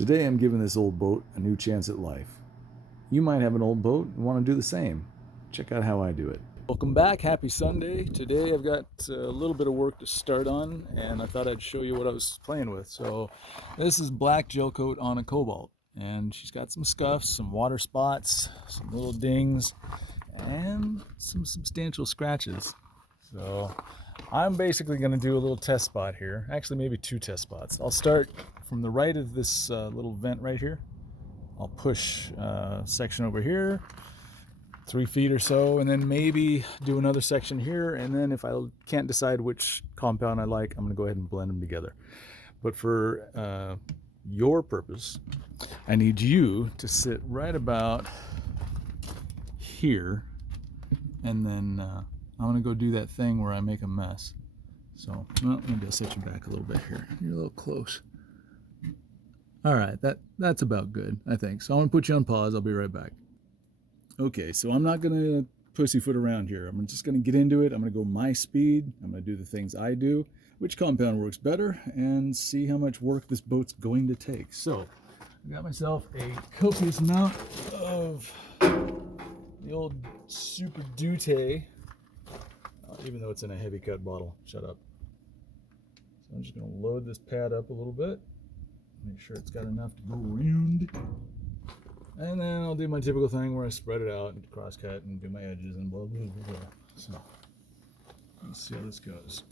Today I'm giving this old boat a new chance at life. You might have an old boat and want to do the same. Check out how I do it. Welcome back, happy Sunday. Today I've got a little bit of work to start on, and I thought I'd show you what I was playing with. So this is black Gelcoat on a Cobalt, and she's got some scuffs, some water spots, some little dings, and some substantial scratches. So I'm basically going to do a little test spot here, actually maybe two test spots. I'll start from the right of this little vent right here. I'll push a section over here, 3 feet or so, and then maybe do another section here, and then if I can't decide which compound I like, I'm going to go ahead and blend them together. But for your purpose, I need you to sit right about here, and then I'm going to go do that thing where I make a mess. So, well, maybe I'll set you back a little bit here. You're a little close. All right, that's about good, I think. So I'm going to put you on pause. I'll be right back. Okay, so I'm not going to pussyfoot around here. I'm just going to get into it. I'm going to go my speed. I'm going to do the things I do, which compound works better, and see how much work this boat's going to take. So I got myself a copious amount of the old Super Dute, even though it's in a heavy cut bottle. Shut up. So I'm just going to load this pad up a little bit. Make sure it's got enough to go around. And then I'll do my typical thing where I spread it out and cross cut and do my edges and blah, blah, blah, blah. So let's see how this goes.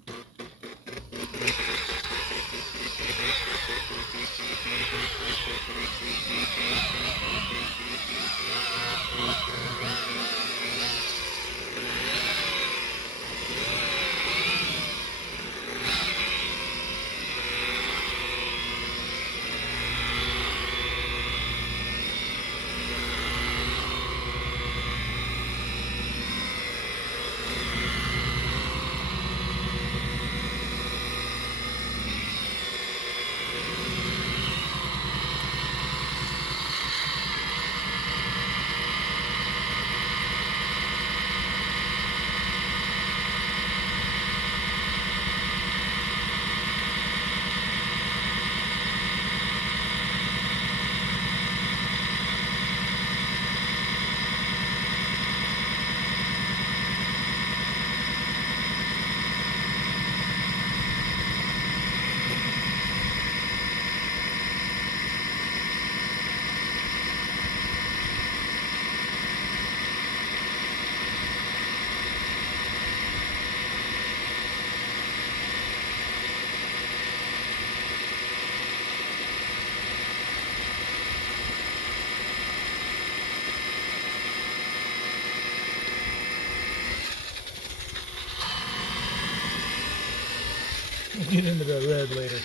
We'll get into the red later.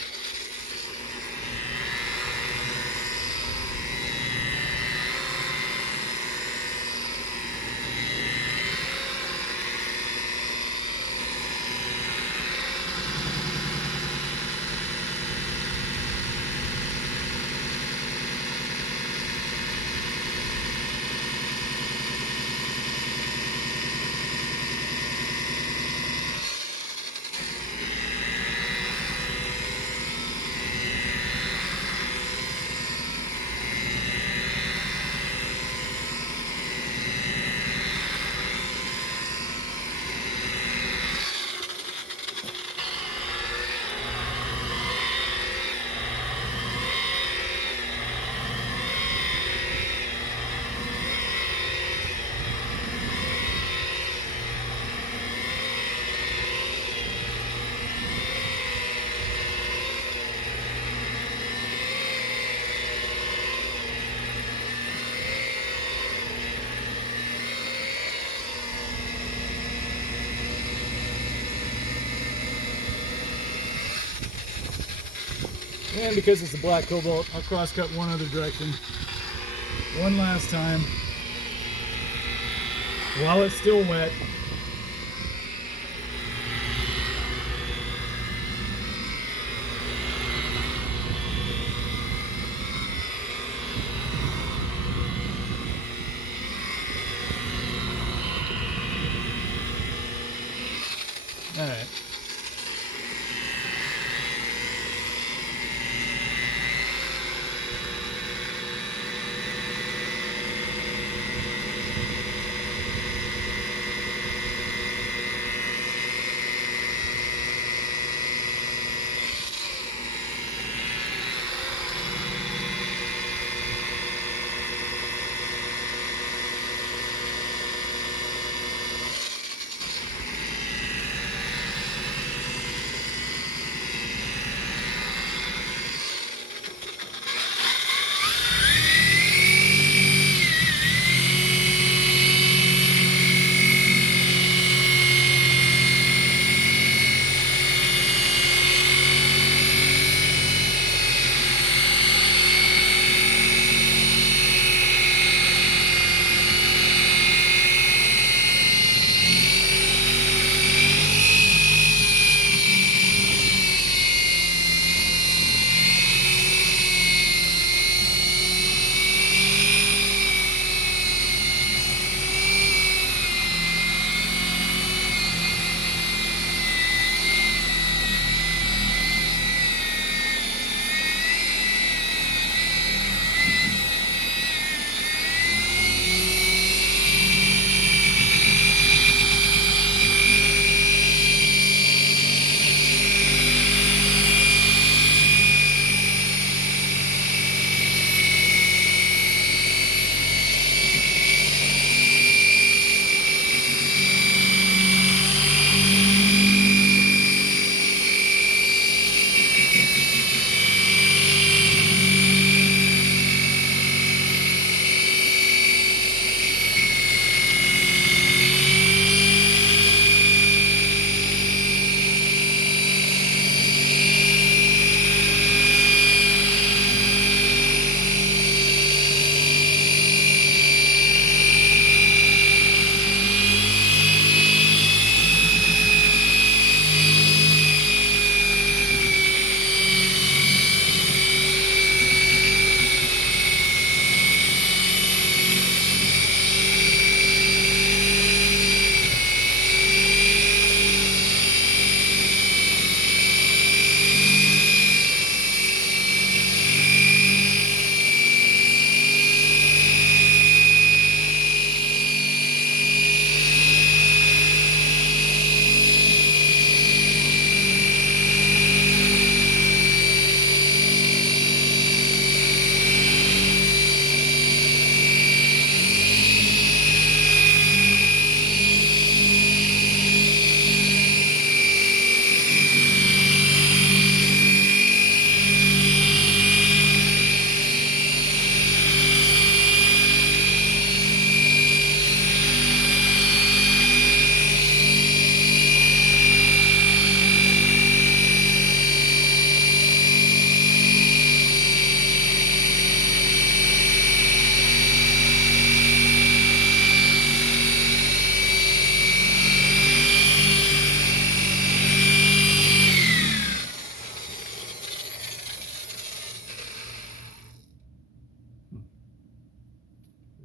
And because it's a black cobalt, I'll cross cut one other direction. One last time. While it's still wet. All right.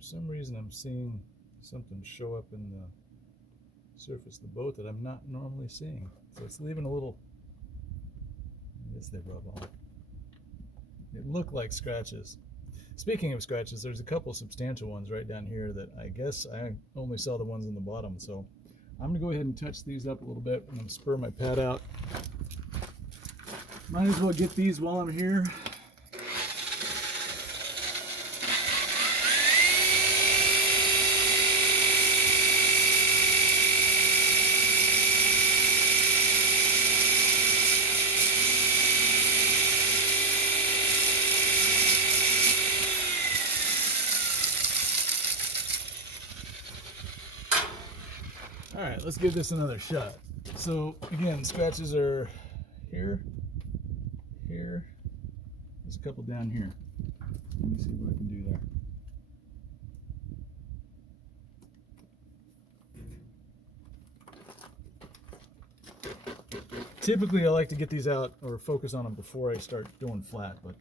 some reason I'm seeing something show up in the surface of the boat that I'm not normally seeing. So it's leaving a little, I guess they rub off. It looked like scratches. Speaking of scratches, there's a couple substantial ones right down here that I guess I only saw the ones in the bottom. So I'm gonna go ahead and touch these up a little bit. I'm gonna spur my pad out. Might as well get these while I'm here. All right, let's give this another shot. So again, scratches are here, here. There's a couple down here. Let me see what I can do there. Typically, I like to get these out or focus on them before I start going flat, but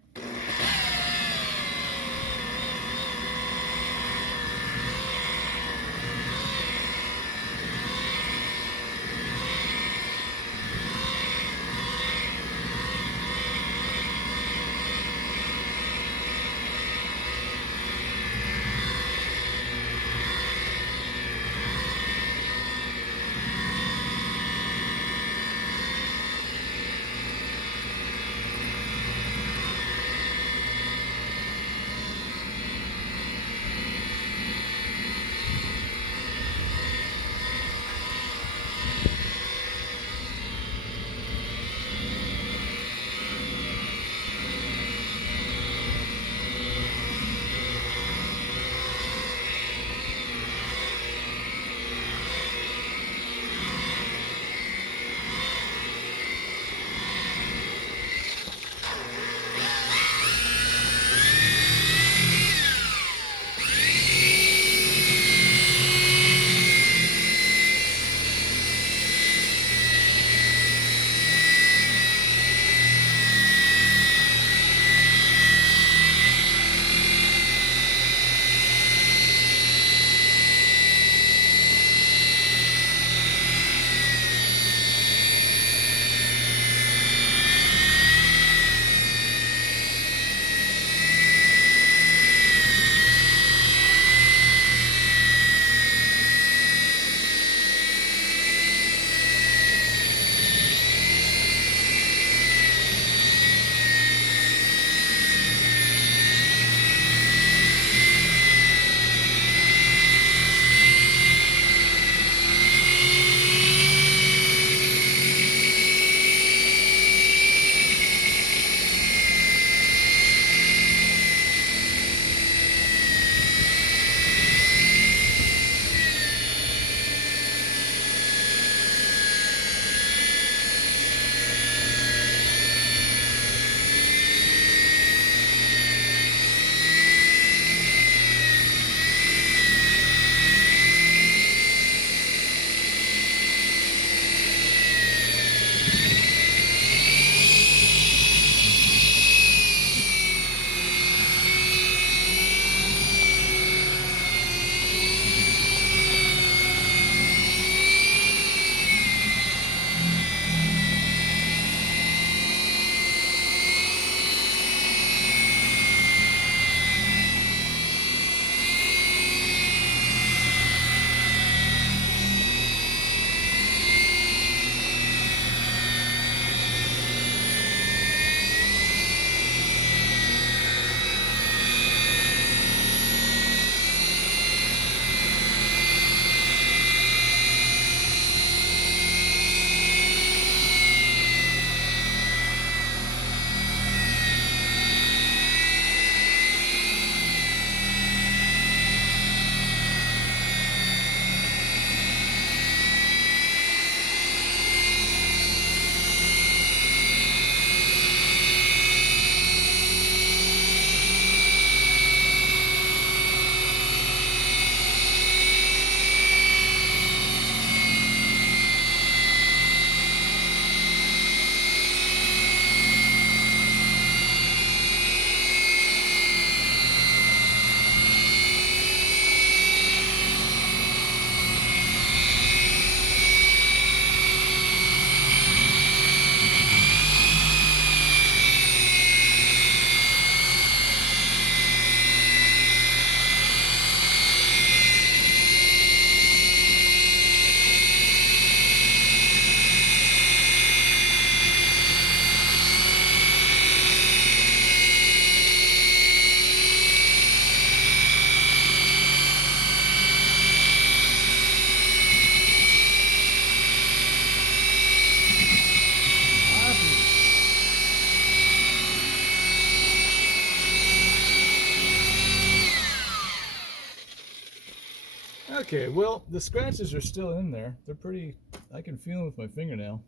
Okay, well, the scratches are still in there. They're pretty, I can feel them with my fingernail.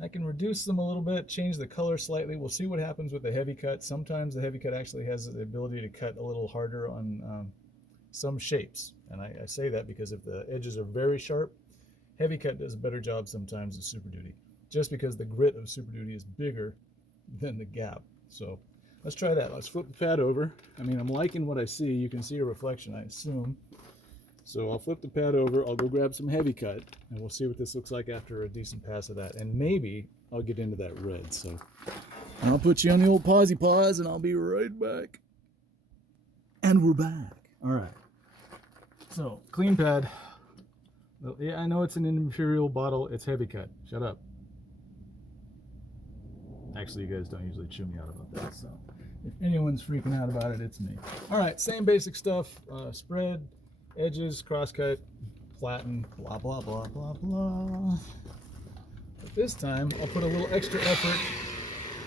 I can reduce them a little bit, change the color slightly. We'll see what happens with the heavy cut. Sometimes the heavy cut actually has the ability to cut a little harder on some shapes. And I say that because if the edges are very sharp, heavy cut does a better job sometimes than Super Duty, just because the grit of Super Duty is bigger than the gap. So let's try that. Let's flip the pad over. I mean, I'm liking what I see. You can see a reflection, I assume. So I'll flip the pad over, I'll go grab some heavy cut, and we'll see what this looks like after a decent pass of that. And maybe I'll get into that red. So I'll put you on the old pausey pause, and I'll be right back. And we're back. All right. So clean pad. Well, yeah, I know it's an Imperial bottle. It's heavy cut. Shut up. Actually, you guys don't usually chew me out about that. So if anyone's freaking out about it, it's me. All right, same basic stuff. Spread, edges, crosscut, flatten, blah, blah, blah, blah, blah. But this time, I'll put a little extra effort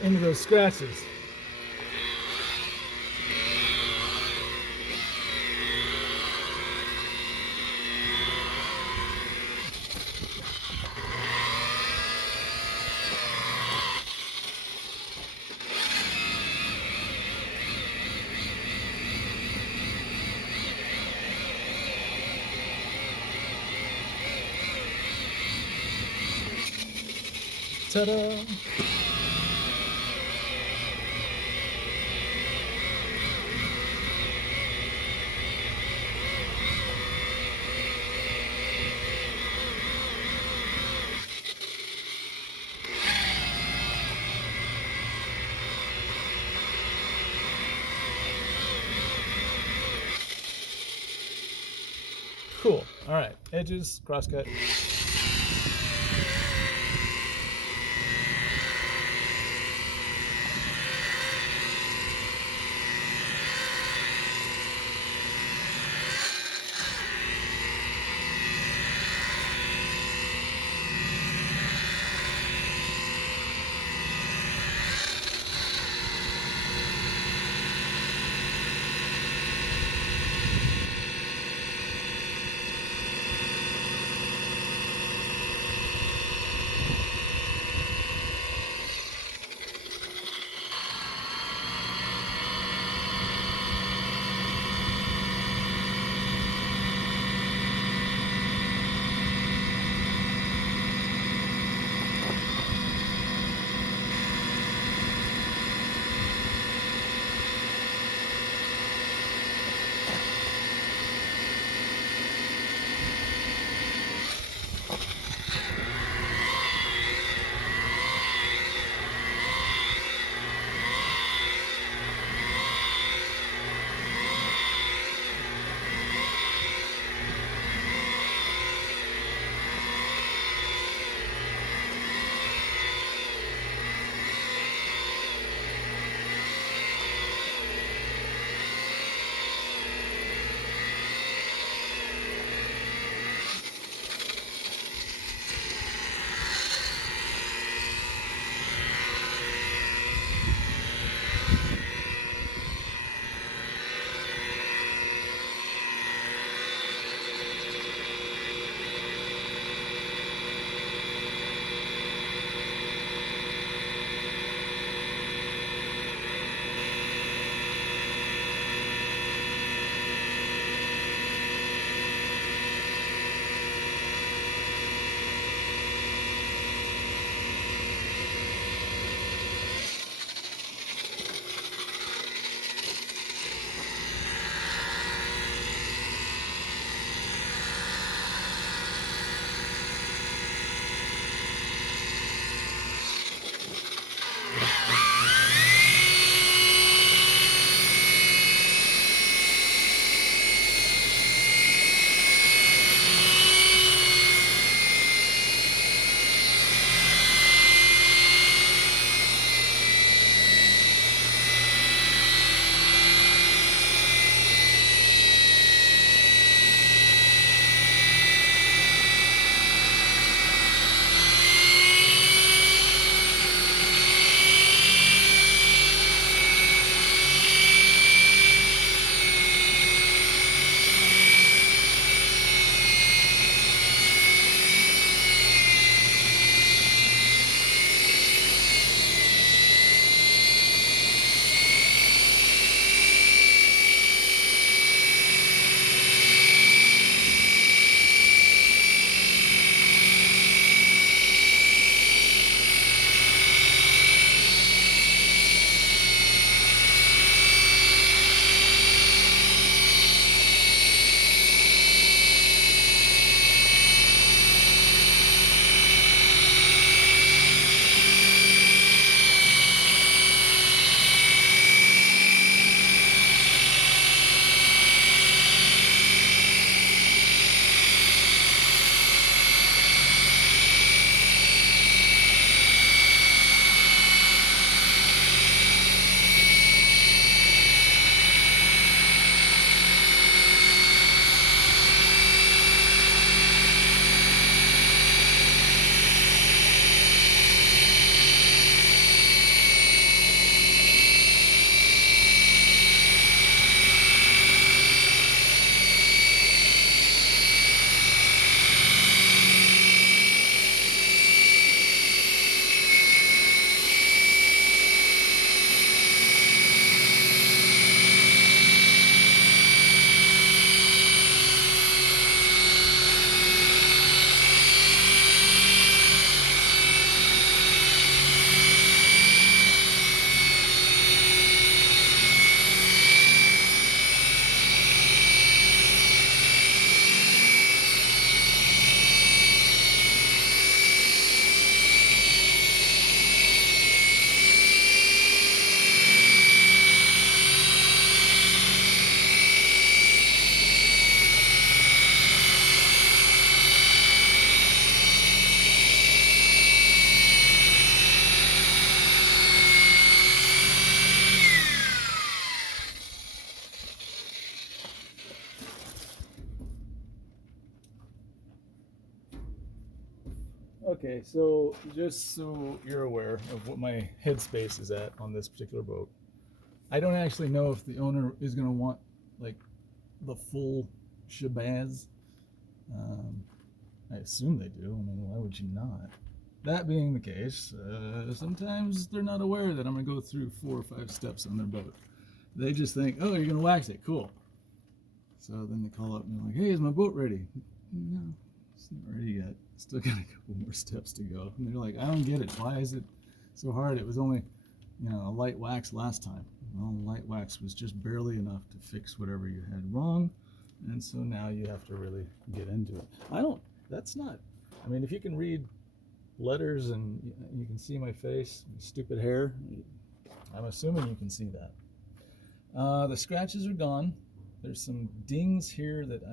into those scratches. Ta-da! Cool. All right, edges, crosscut. Okay, so just so you're aware of what my headspace is at on this particular boat, I don't actually know if the owner is going to want like the full shabazz. Um, I assume they do. I mean, why would you not? That being the case, sometimes they're not aware that I'm going to go through 4 or 5 steps on their boat. They just think, oh, you're going to wax it. Cool. So then they call up and they're like, hey, is my boat ready? No, it's not ready yet. Still got a couple more steps to go. And they're like, I don't get it. Why is it so hard? It was only, a light wax last time. Well, light wax was just barely enough to fix whatever you had wrong. And so now you have to really get into it. I mean, if you can read letters and you can see my face, my stupid hair, I'm assuming you can see that. The scratches are gone. There's some dings here that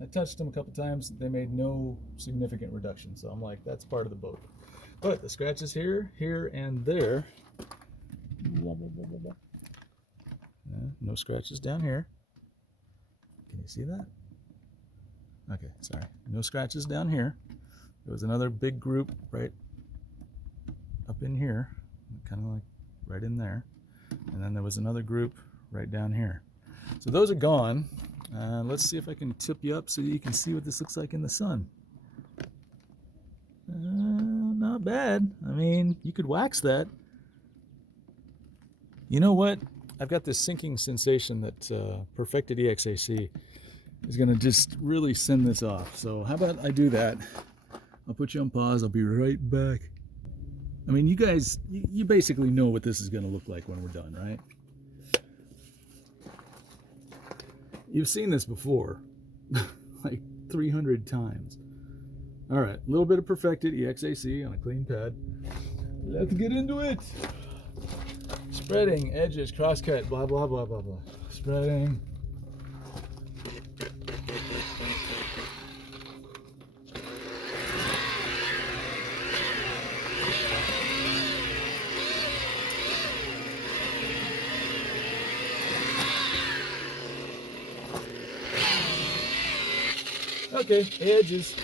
I touched them a couple times. They made no significant reduction. So I'm like, that's part of the boat. But the scratches here, and there. No scratches down here. Can you see that? Okay, sorry. No scratches down here. There was another big group right up in here, kind of like right in there. And then there was another group right down here. So those are gone. Let's see if I can tip you up so you can see what this looks like in the sun. Not bad. I mean, you could wax that. You know what? I've got this sinking sensation that Perfected EXAC is going to just really send this off. So how about I do that? I'll put you on pause. I'll be right back. I mean, you guys, you basically know what this is going to look like when we're done, right? You've seen this before, like 300 times. All right, a little bit of Perfected EXAC on a clean pad. Let's get into it. Spreading, edges, crosscut, blah, blah, blah, blah, blah. Spreading. Okay, edges.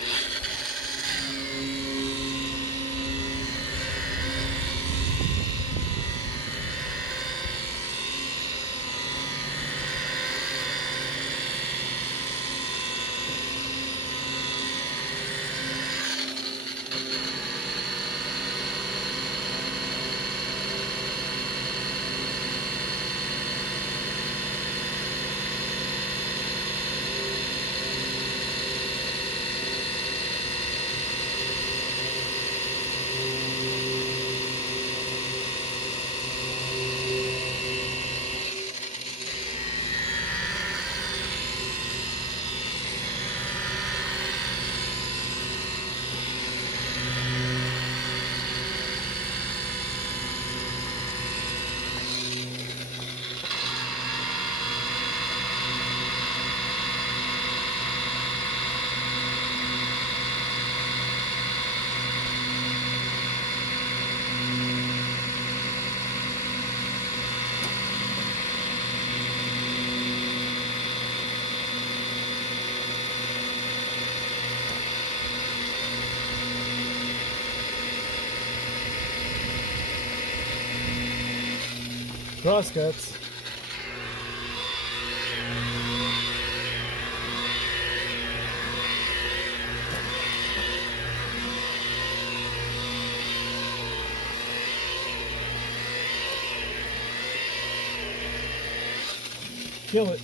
Crosscuts. Kill it.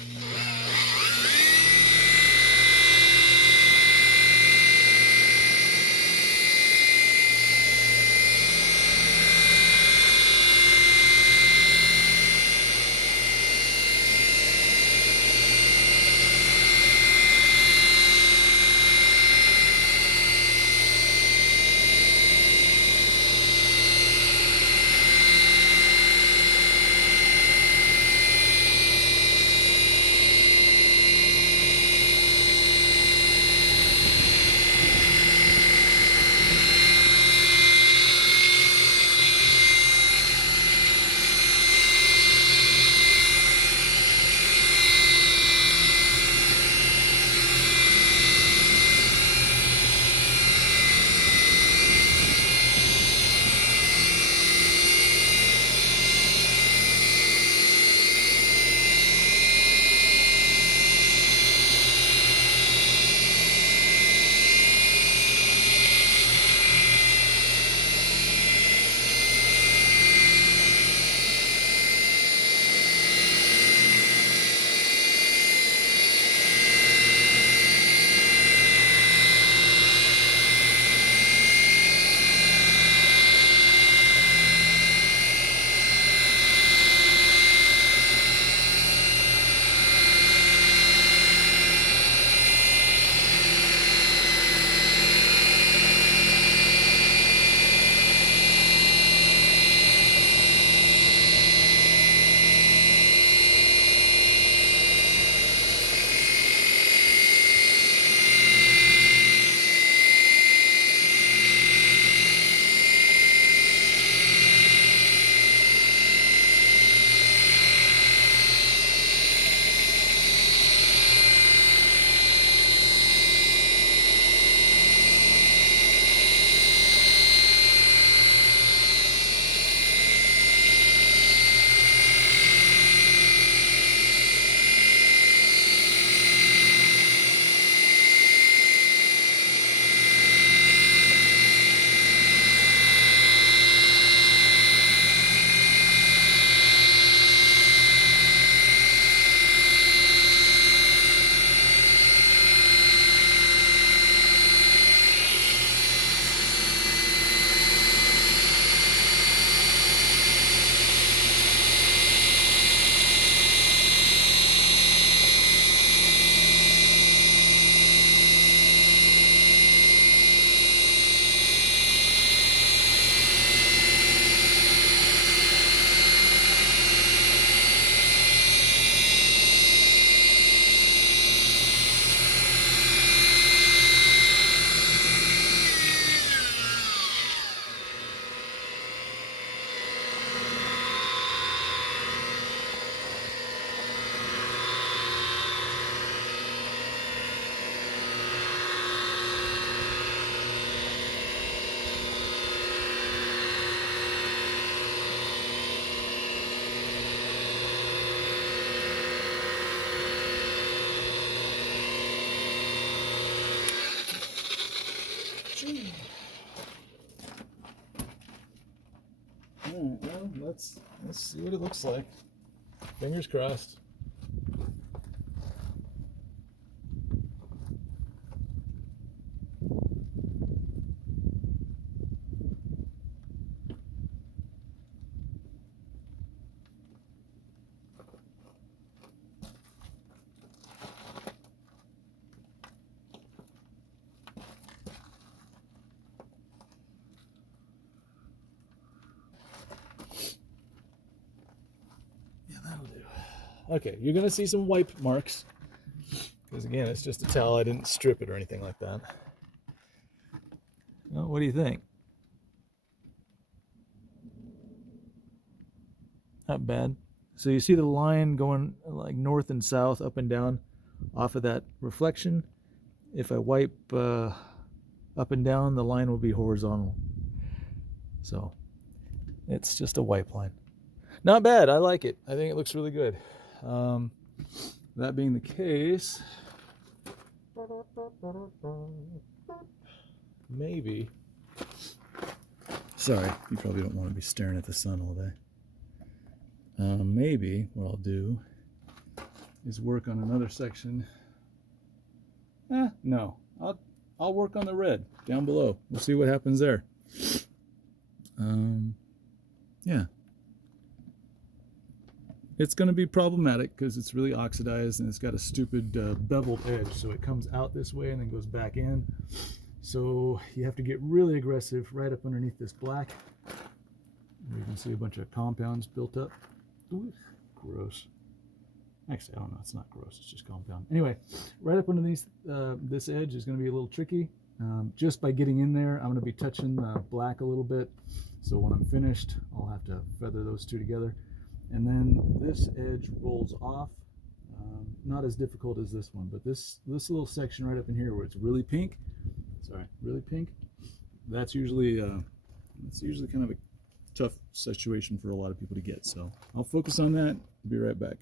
Let's see what it looks like. Fingers crossed. Okay, you're gonna see some wipe marks because again, it's just a towel. I didn't strip it or anything like that. Well, what do you think? Not bad. So you see the line going like north and south, up and down, off of that reflection. If I wipe up and down, the line will be horizontal. So it's just a wipe line. Not bad. I like it. I think it looks really good. That being the case, maybe, sorry, you probably don't want to be staring at the sun all day. Maybe what I'll do is work on another section. No, I'll work on the red down below. We'll see what happens there. Yeah. It's going to be problematic because it's really oxidized and it's got a stupid beveled edge, so it comes out this way and then goes back in. So you have to get really aggressive right up underneath this black. You can see a bunch of compounds built up. Ooh, gross. Actually, I don't know. It's not gross. It's just compound. Anyway, right up underneath this edge is going to be a little tricky. Just by getting in there, I'm going to be touching the black a little bit. So when I'm finished, I'll have to feather those two together. And then this edge rolls off. Not as difficult as this one, but this little section right up in here where it's really pink, really pink, that's usually kind of a tough situation for a lot of people to get. So I'll focus on that. Be right back.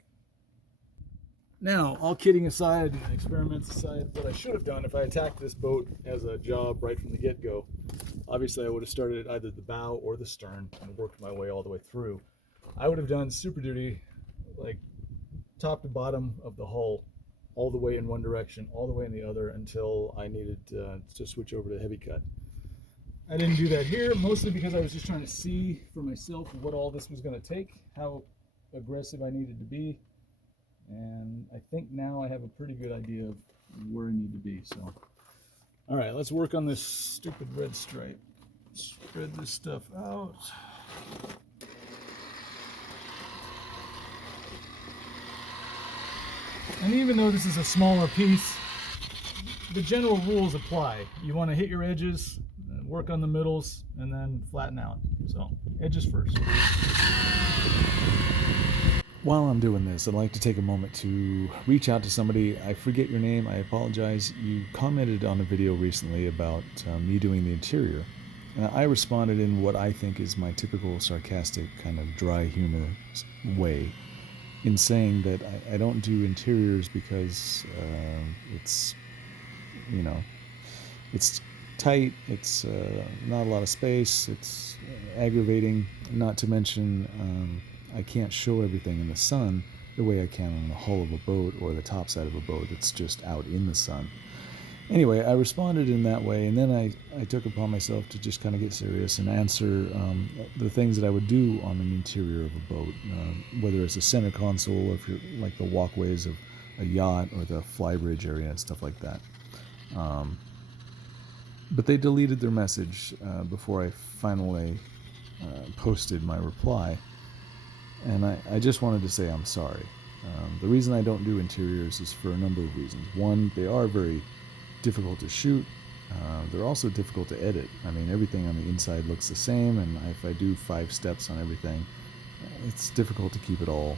Now, all kidding aside, experiments aside, what I should have done if I attacked this boat as a job right from the get-go, obviously I would have started at either the bow or the stern and worked my way all the way through. I would have done Super Duty, like top to bottom of the hull, all the way in one direction, all the way in the other, until I needed to switch over to heavy cut. I didn't do that here, mostly because I was just trying to see for myself what all this was going to take, how aggressive I needed to be, and I think now I have a pretty good idea of where I need to be. So, all right, let's work on this stupid red stripe. Spread this stuff out. And even though this is a smaller piece, the general rules apply. You want to hit your edges, work on the middles, and then flatten out. So, edges first. While I'm doing this, I'd like to take a moment to reach out to somebody. I forget your name, I apologize. You commented on a video recently about me doing the interior. I responded in what I think is my typical sarcastic, kind of dry humor way, in saying that I don't do interiors because it's, you know, it's tight, it's not a lot of space, it's aggravating, not to mention I can't show everything in the sun the way I can on the hull of a boat or the top side of a boat that's just out in the sun. Anyway, I responded in that way, and then I took upon myself to just kind of get serious and answer the things that I would do on an interior of a boat, whether it's a center console or if you're like the walkways of a yacht or the flybridge area and stuff like that. But they deleted their message before I finally posted my reply, and I just wanted to say I'm sorry. The reason I don't do interiors is for a number of reasons. One, they are very difficult to shoot. They're also difficult to edit. I mean, everything on the inside looks the same, and if I do 5 steps on everything, it's difficult to keep it all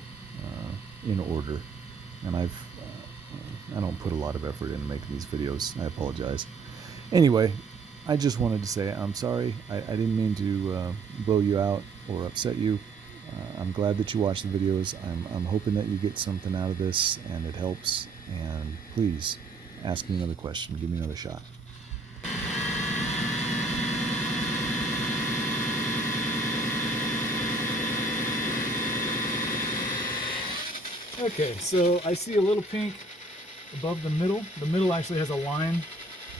in order. And I don't put a lot of effort into making these videos. I apologize. Anyway, I just wanted to say I'm sorry. I didn't mean to blow you out or upset you. I'm glad that you watch the videos. I'm hoping that you get something out of this and it helps. And please, ask me another question. Give me another shot. Okay, so I see a little pink above the middle. The middle actually has a line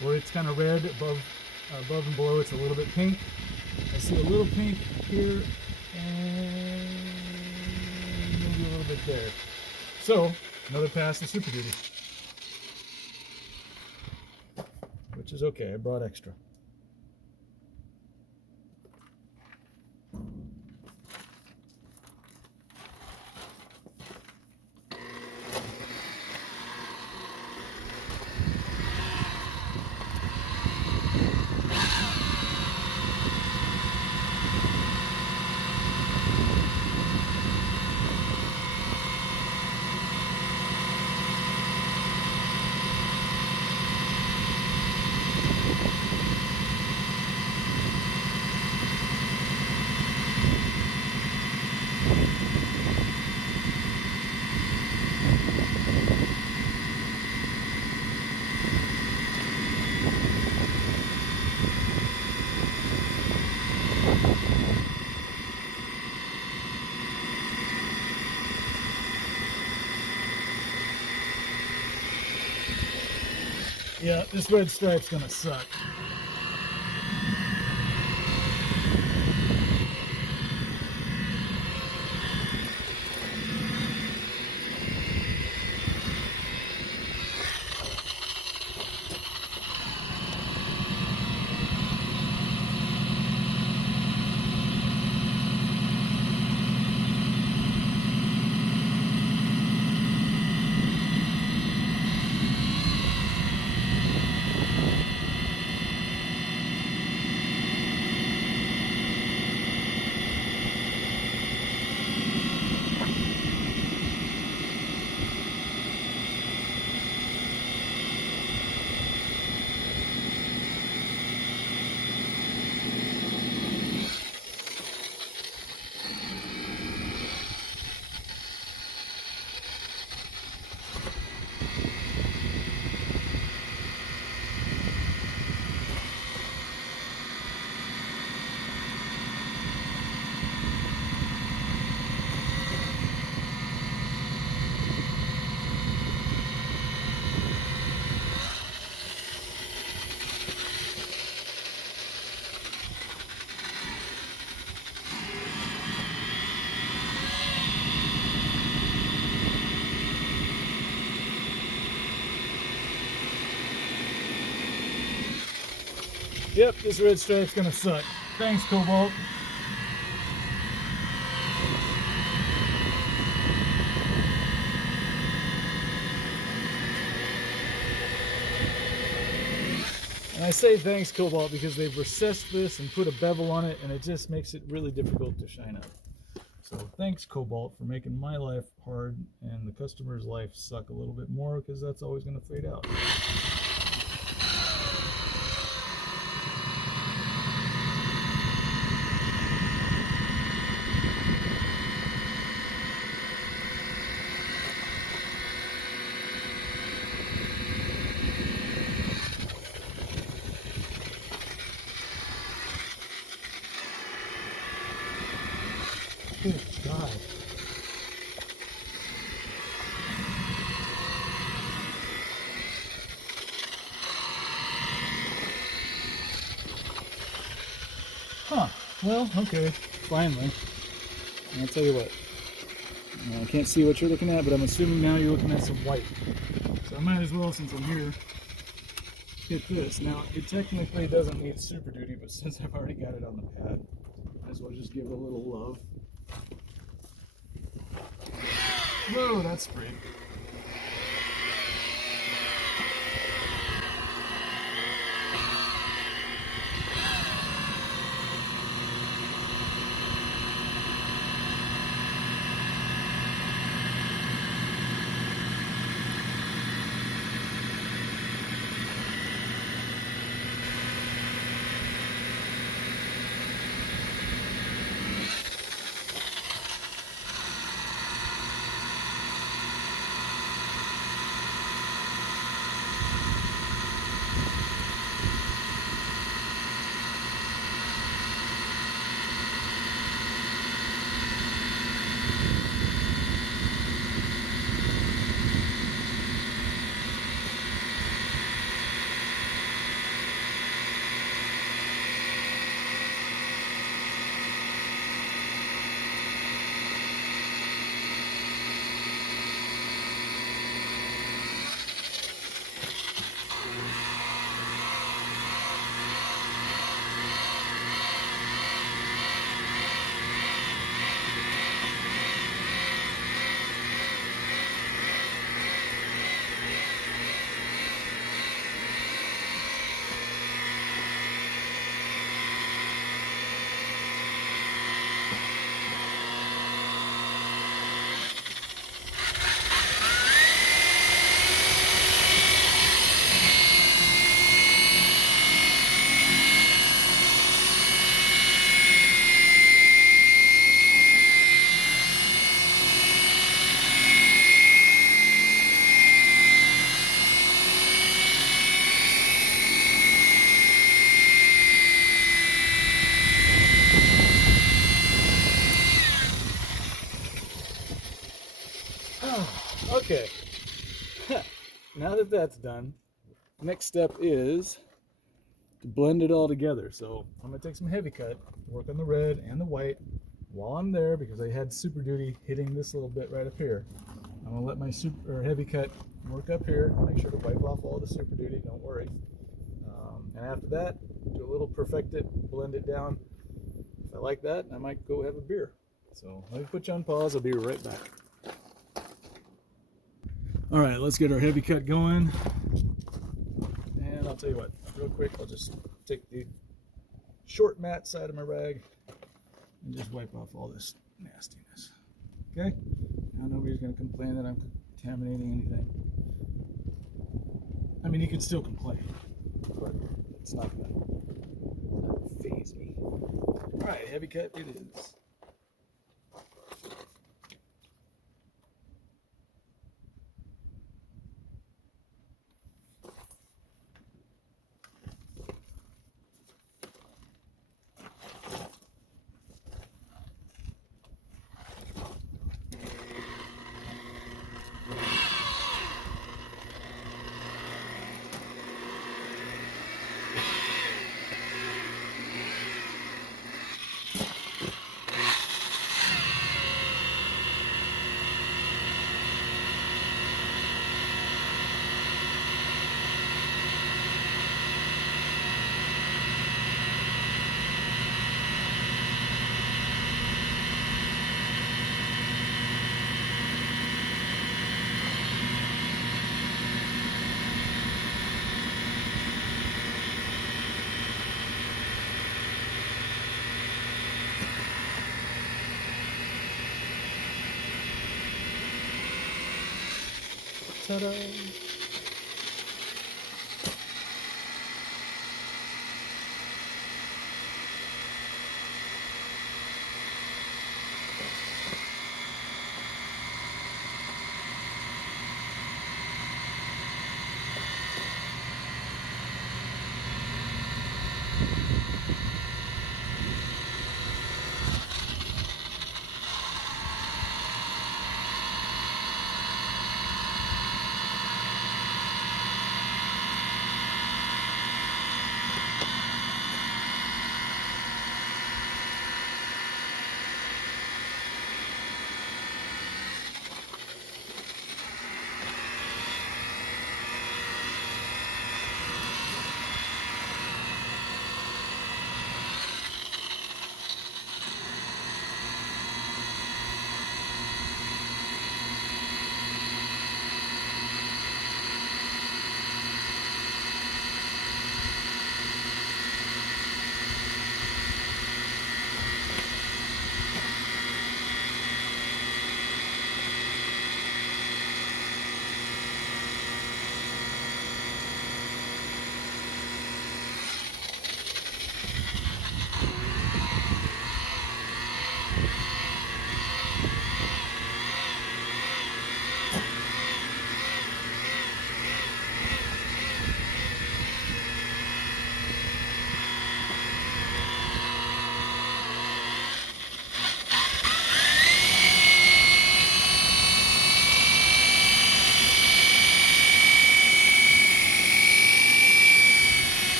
where it's kind of red. Above and below it's a little bit pink. I see a little pink here and maybe a little bit there. So another pass to Super Duty, which is okay. I brought extra. Yeah, this red stripe's gonna suck. Yep, this red stripe's gonna suck. Thanks, Cobalt. And I say thanks, Cobalt, because they've recessed this and put a bevel on it, and it just makes it really difficult to shine up. So thanks, Cobalt, for making my life hard and the customer's life suck a little bit more, because that's always going to fade out. Good God. Huh. Well, okay. Finally. I'll tell you what. I can't see what you're looking at, but I'm assuming now you're looking at some white. So I might as well, since I'm here, hit this. Now, it technically doesn't need Super Duty, but since I've already got it on the pad, might as well just give it a little love. Whoa, that's sprayed. Okay, now that that's done, next step is to blend it all together. So I'm gonna take some heavy cut, work on the red and the white while I'm there, because I had Super Duty hitting this little bit right up here. I'm gonna let my heavy cut work up here, make sure to wipe off all the Super Duty, don't worry. And after that, do a little perfect it, blend it down. If I like that, I might go have a beer. So let me put you on pause, I'll be right back. All right, let's get our heavy cut going. And I'll tell you what, real quick, I'll just take the short matte side of my rag and just wipe off all this nastiness. Okay? Now nobody's gonna complain that I'm contaminating anything. I mean, you can still complain, but it's not gonna faze me. All right, heavy cut it is. Ta-da!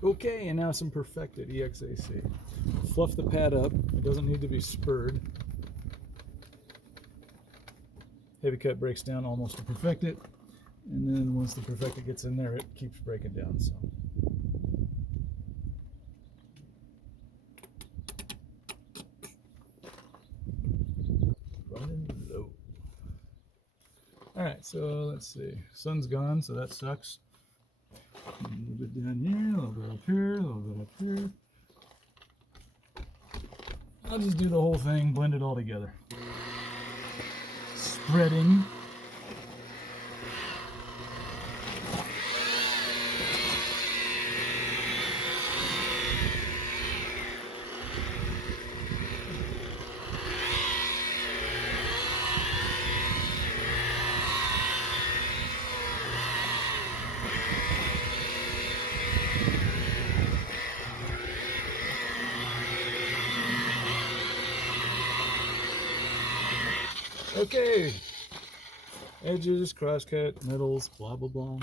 Okay, and now some perfected EXAC. Fluff the pad up. It doesn't need to be spurred. Heavy cut breaks down almost to perfected, and then once the perfected gets in there, it keeps breaking down. So. Running low. All right, so let's see. Sun's gone, so that sucks. A little bit down here, a little bit up here, a little bit up here. I'll just do the whole thing, blend it all together. Spreading Okay. Edges, crosscut, middles, blah, blah, blah.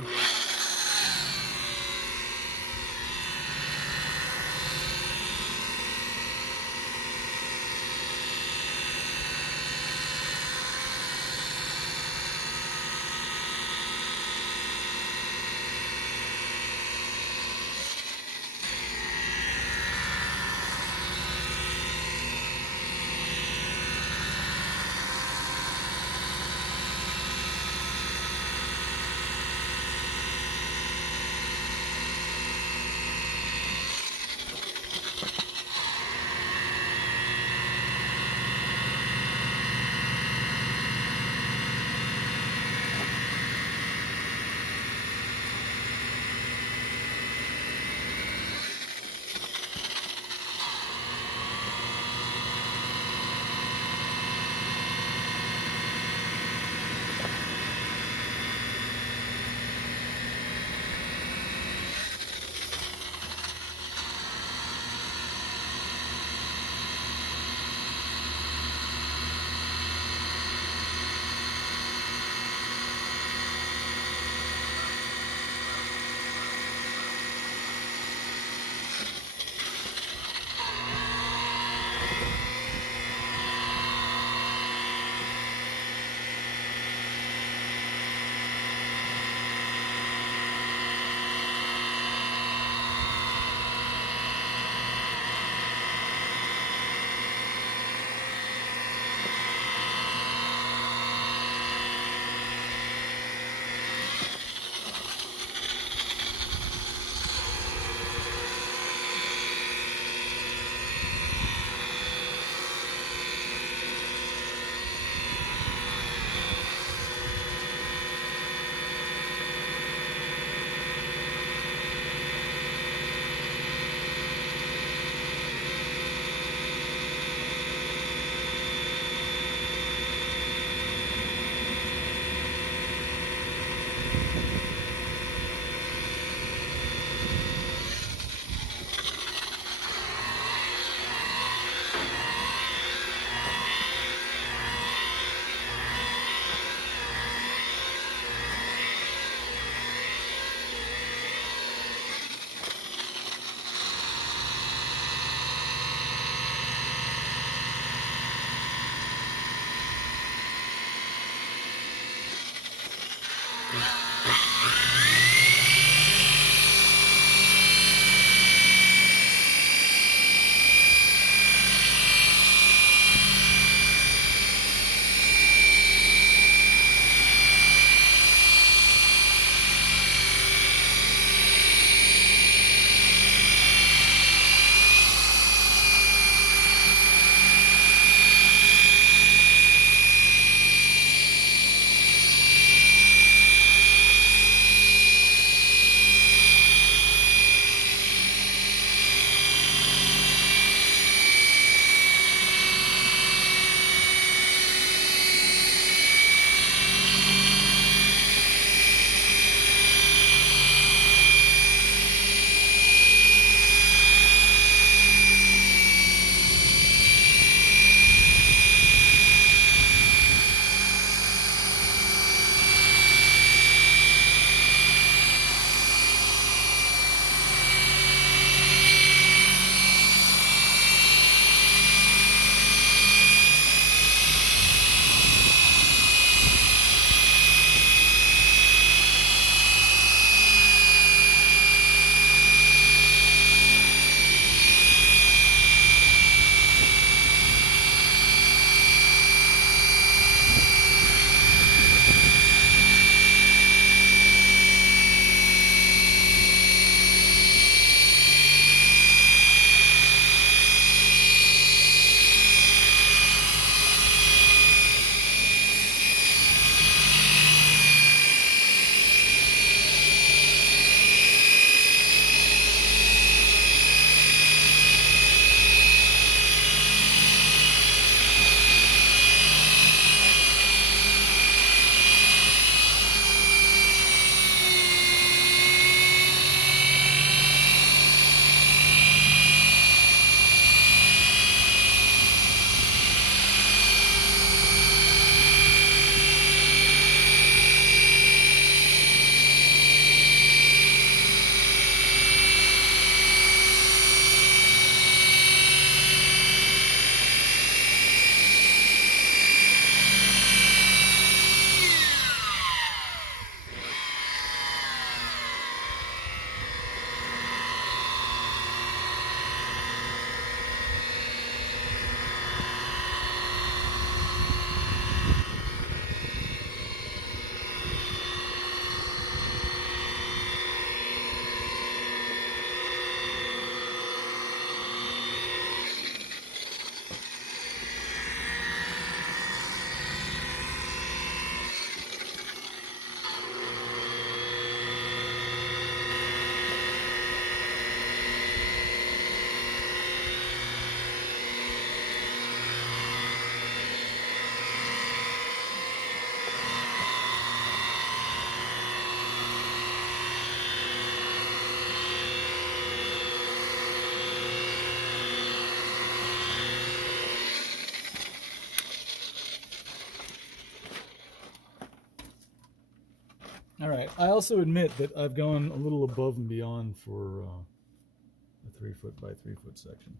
All right. I also admit that I've gone a little above and beyond for a 3-foot by 3-foot section.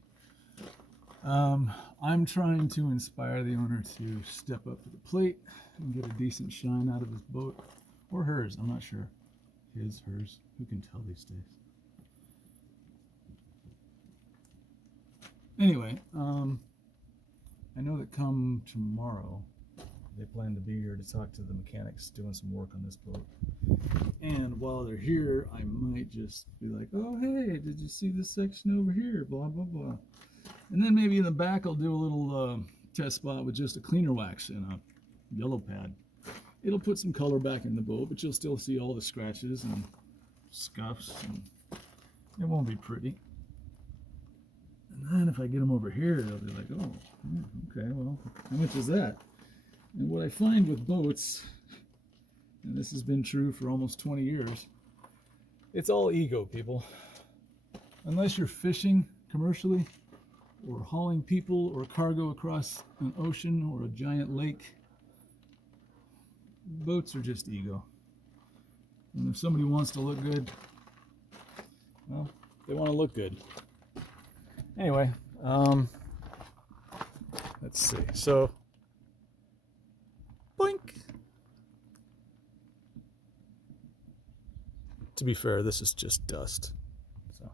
I'm trying to inspire the owner to step up to the plate and get a decent shine out of his boat, or hers. I'm not sure. His, hers. Who can tell these days? Anyway, I know that come tomorrow, they plan to be here to talk to the mechanics doing some work on this boat. And while they're here, I might just be like, oh, hey, did you see this section over here? Blah, blah, blah. And then maybe in the back, I'll do a little test spot with just a cleaner wax and a yellow pad. It'll put some color back in the boat, but you'll still see all the scratches and scuffs, and it won't be pretty. And then if I get them over here, they'll be like, oh, okay, well, how much is that? And what I find with boats, and this has been true for almost 20 years, it's all ego, people. Unless you're fishing commercially or hauling people or cargo across an ocean or a giant lake, boats are just ego. And if somebody wants to look good, well, they want to look good. Anyway, let's see. So, boink. To be fair, this is just dust. So,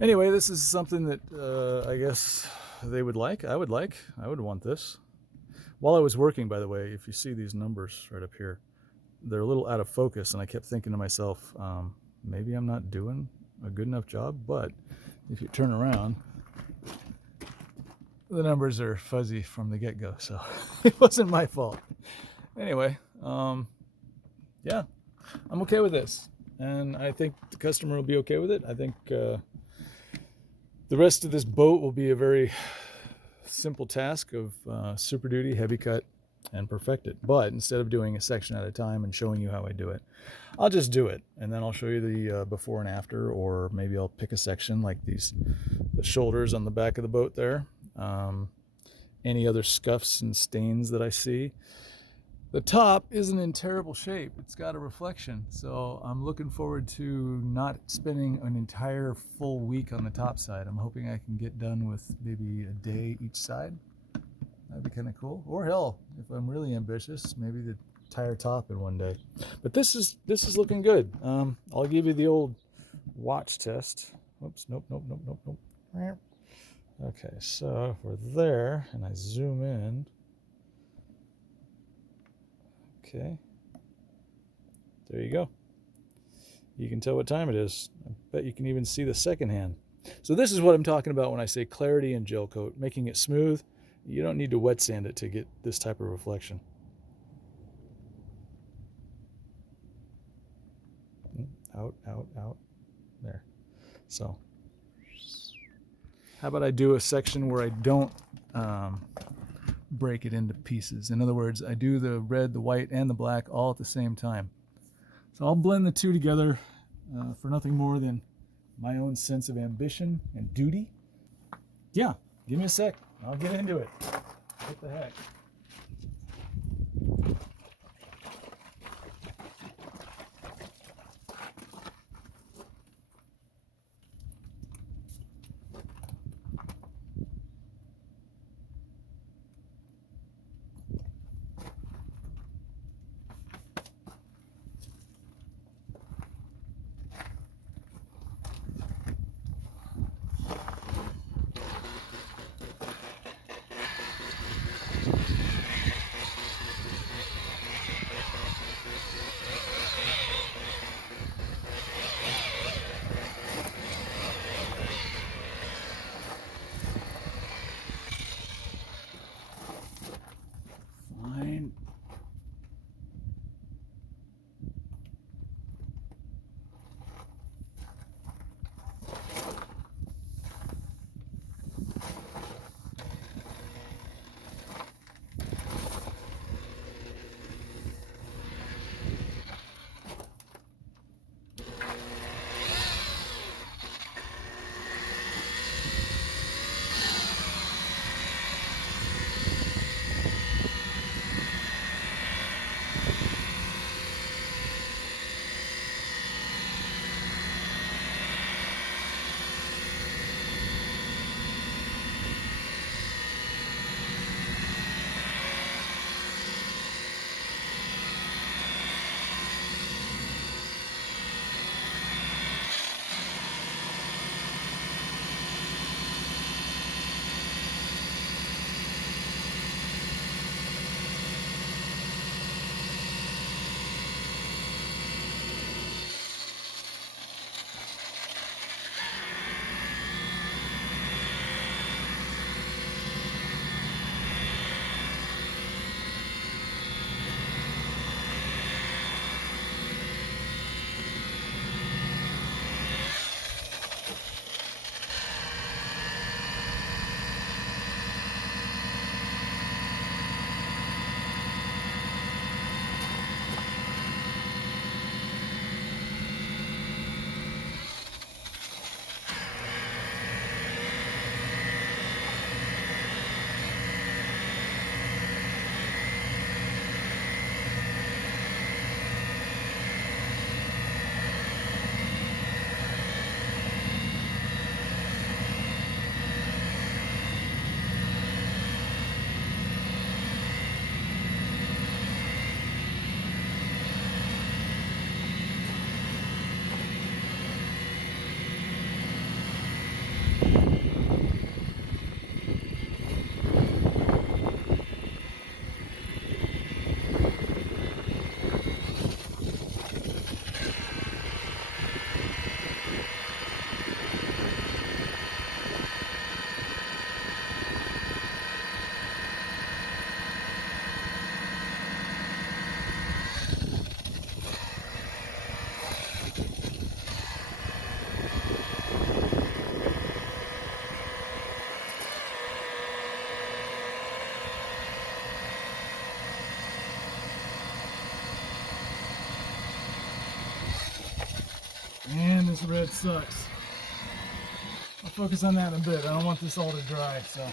anyway, this is something that I guess they would like. I would like. I would want this. While I was working, by the way, if you see these numbers right up here, they're a little out of focus, and I kept thinking to myself, maybe I'm not doing a good enough job, but if you turn around, the numbers are fuzzy from the get-go, so it wasn't my fault. Anyway, yeah, I'm okay with this, and I think the customer will be okay with it. I think the rest of this boat will be a very simple task of Super Duty, heavy cut, and perfect it. But instead of doing a section at a time and showing you how I do it, I'll just do it, and then I'll show you the before and after, or maybe I'll pick a section like the shoulders on the back of the boat there, any other scuffs and stains that I see. The top isn't in terrible shape. It's got a reflection, so I'm looking forward to not spending an entire full week on the top side. I'm hoping I can get done with maybe a day each side. That'd be kind of cool. Or hell, if I'm really ambitious, maybe the entire top in one day. But this is looking good. I'll give you the old watch test. Oops, nope. Okay, so if we're there and I zoom in, okay, there you go. You can tell what time it is. I bet you can even see the second hand. So this is what I'm talking about when I say clarity and gel coat, making it smooth. You don't need to wet sand it to get this type of reflection. Out. There. So how about I do a section where I don't break it into pieces? In other words, I do the red, the white, and the black all at the same time. So I'll blend the two together for nothing more than my own sense of ambition and duty. Yeah, give me a sec. I'll get into it. What the heck? this red sucks. I'll focus on that in a bit. I don't want this all to dry, so.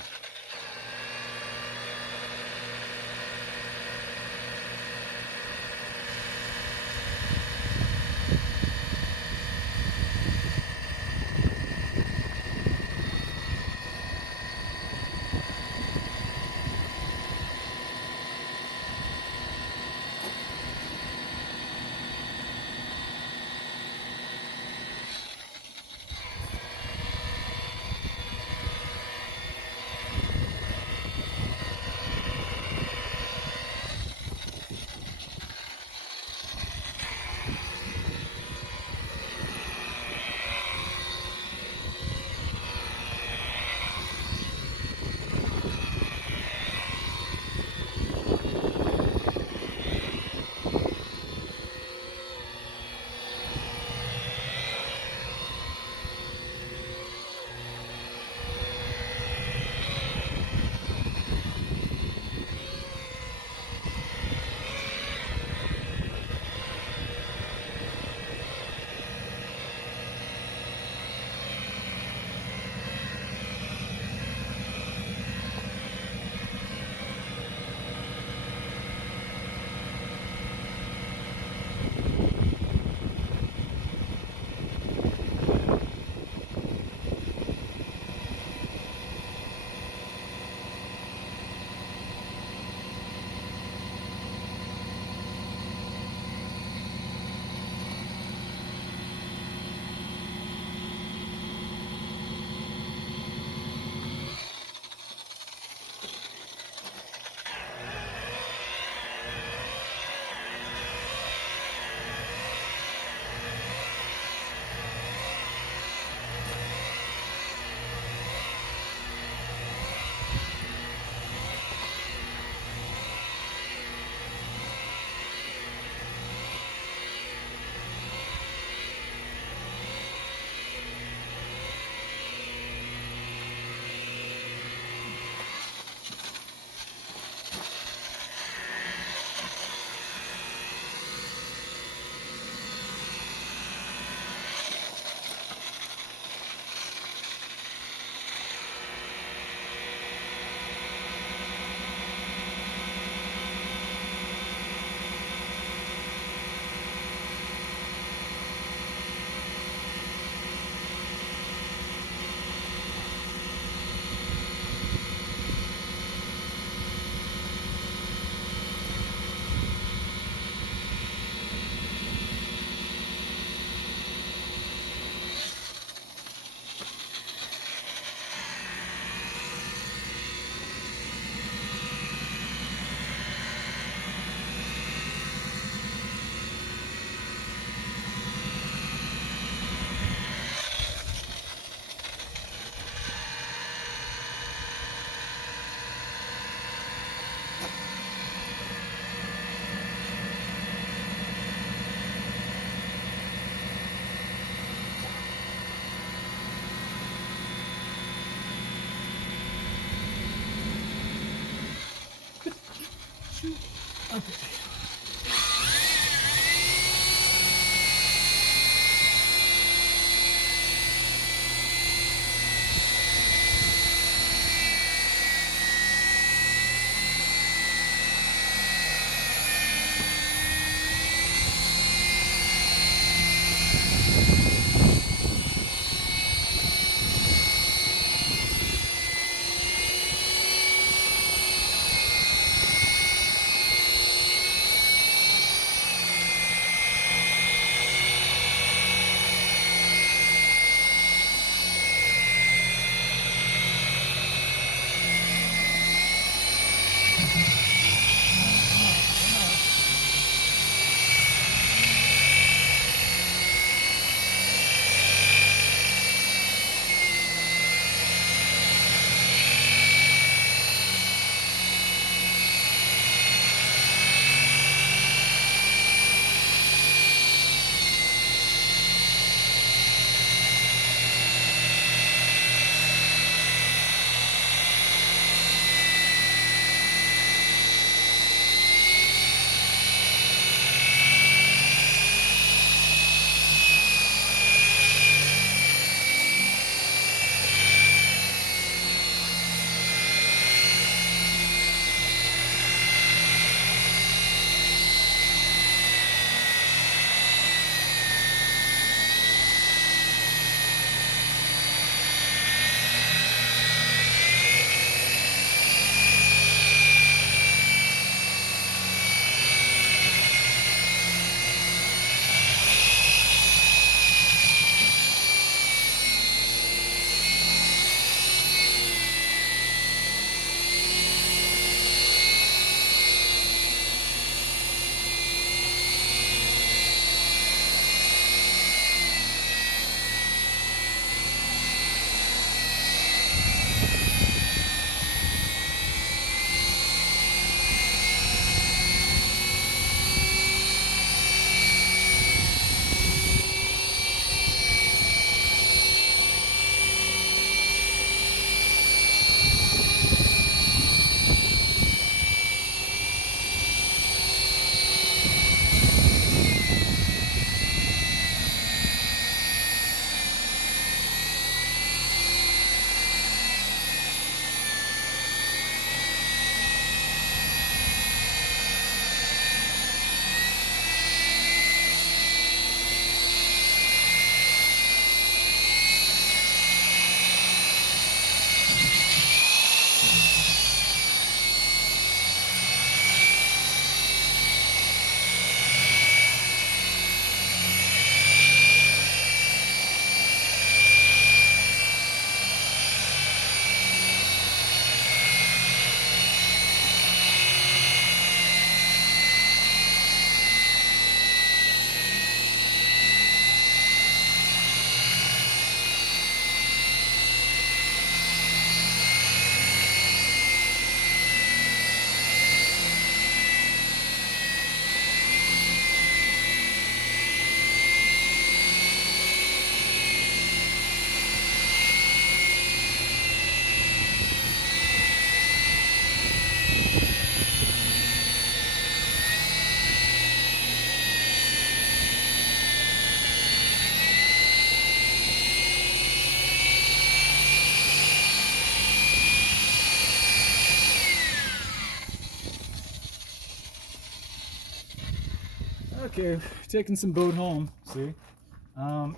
Okay, taking some boat home. See,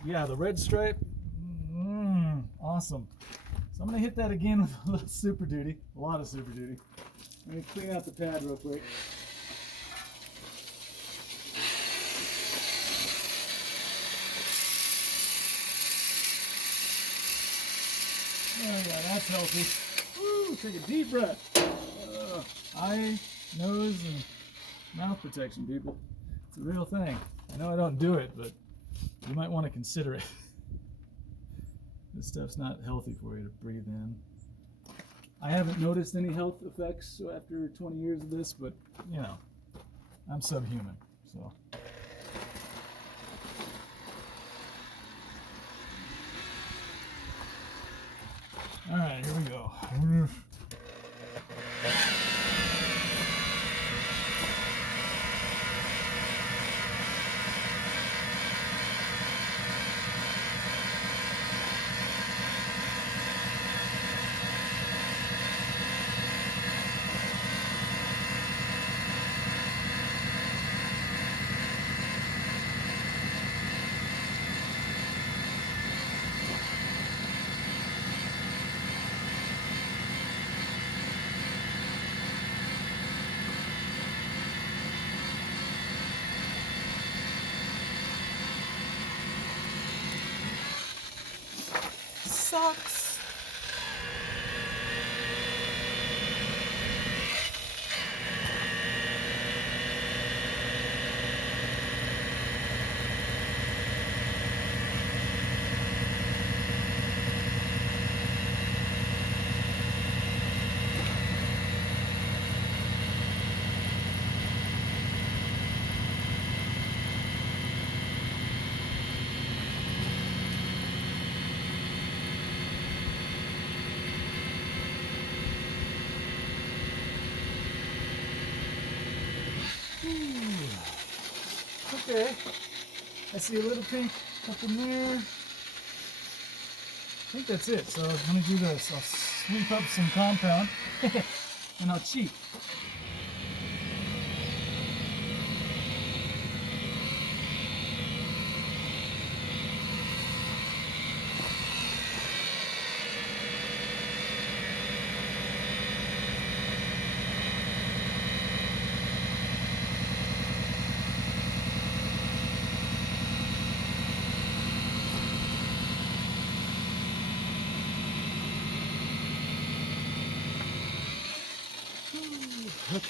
yeah, the red stripe, awesome. So I'm gonna hit that again with a little Super Duty, a lot of Super Duty. Let me clean out the pad real quick. Oh yeah, that's healthy. Woo, take a deep breath. Eye, nose, and mouth protection, people. It's a real thing. I know I don't do it, but you might want to consider it. This stuff's not healthy for you to breathe in. I haven't noticed any health effects after 20 years of this, but you know, I'm subhuman, so. All right, here we go. Sucks. Okay, I see a little pink up in there. I think that's it. So let me do this. I'll sweep up some compound and I'll cheat. Okay.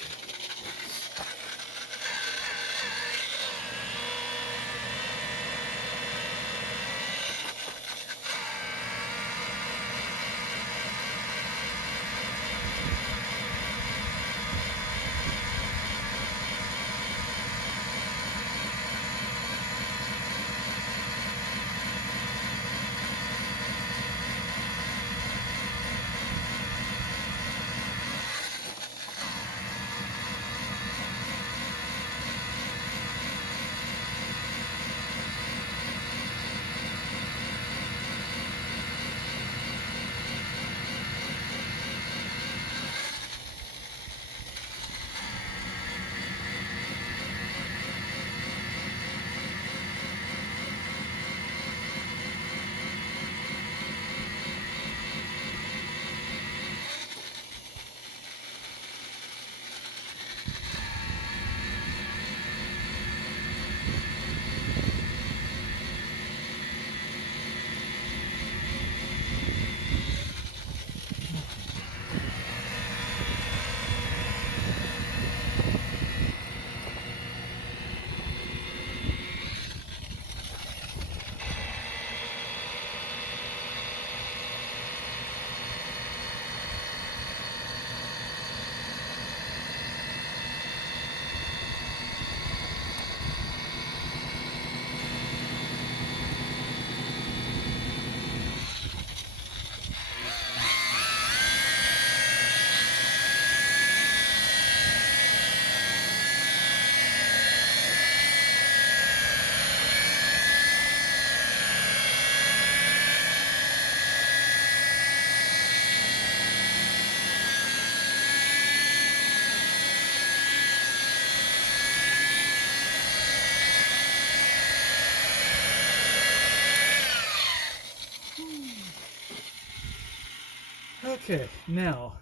Okay, now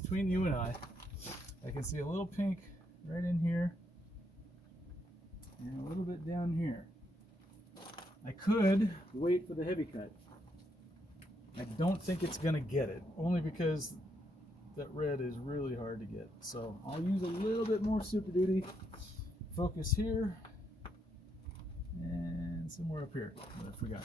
between you and I can see a little pink right in here and a little bit down here. I could wait for the heavy cut. I don't think it's gonna get it, only because that red is really hard to get. So I'll use a little bit more Super Duty. Focus here and somewhere up here, but I forgot.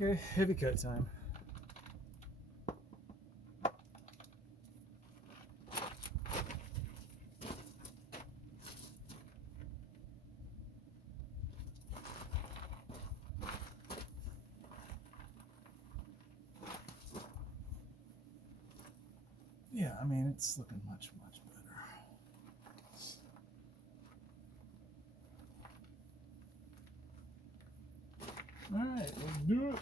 Okay, heavy cut time. Yeah, I mean, it's looking much, much better. All right, let's do it.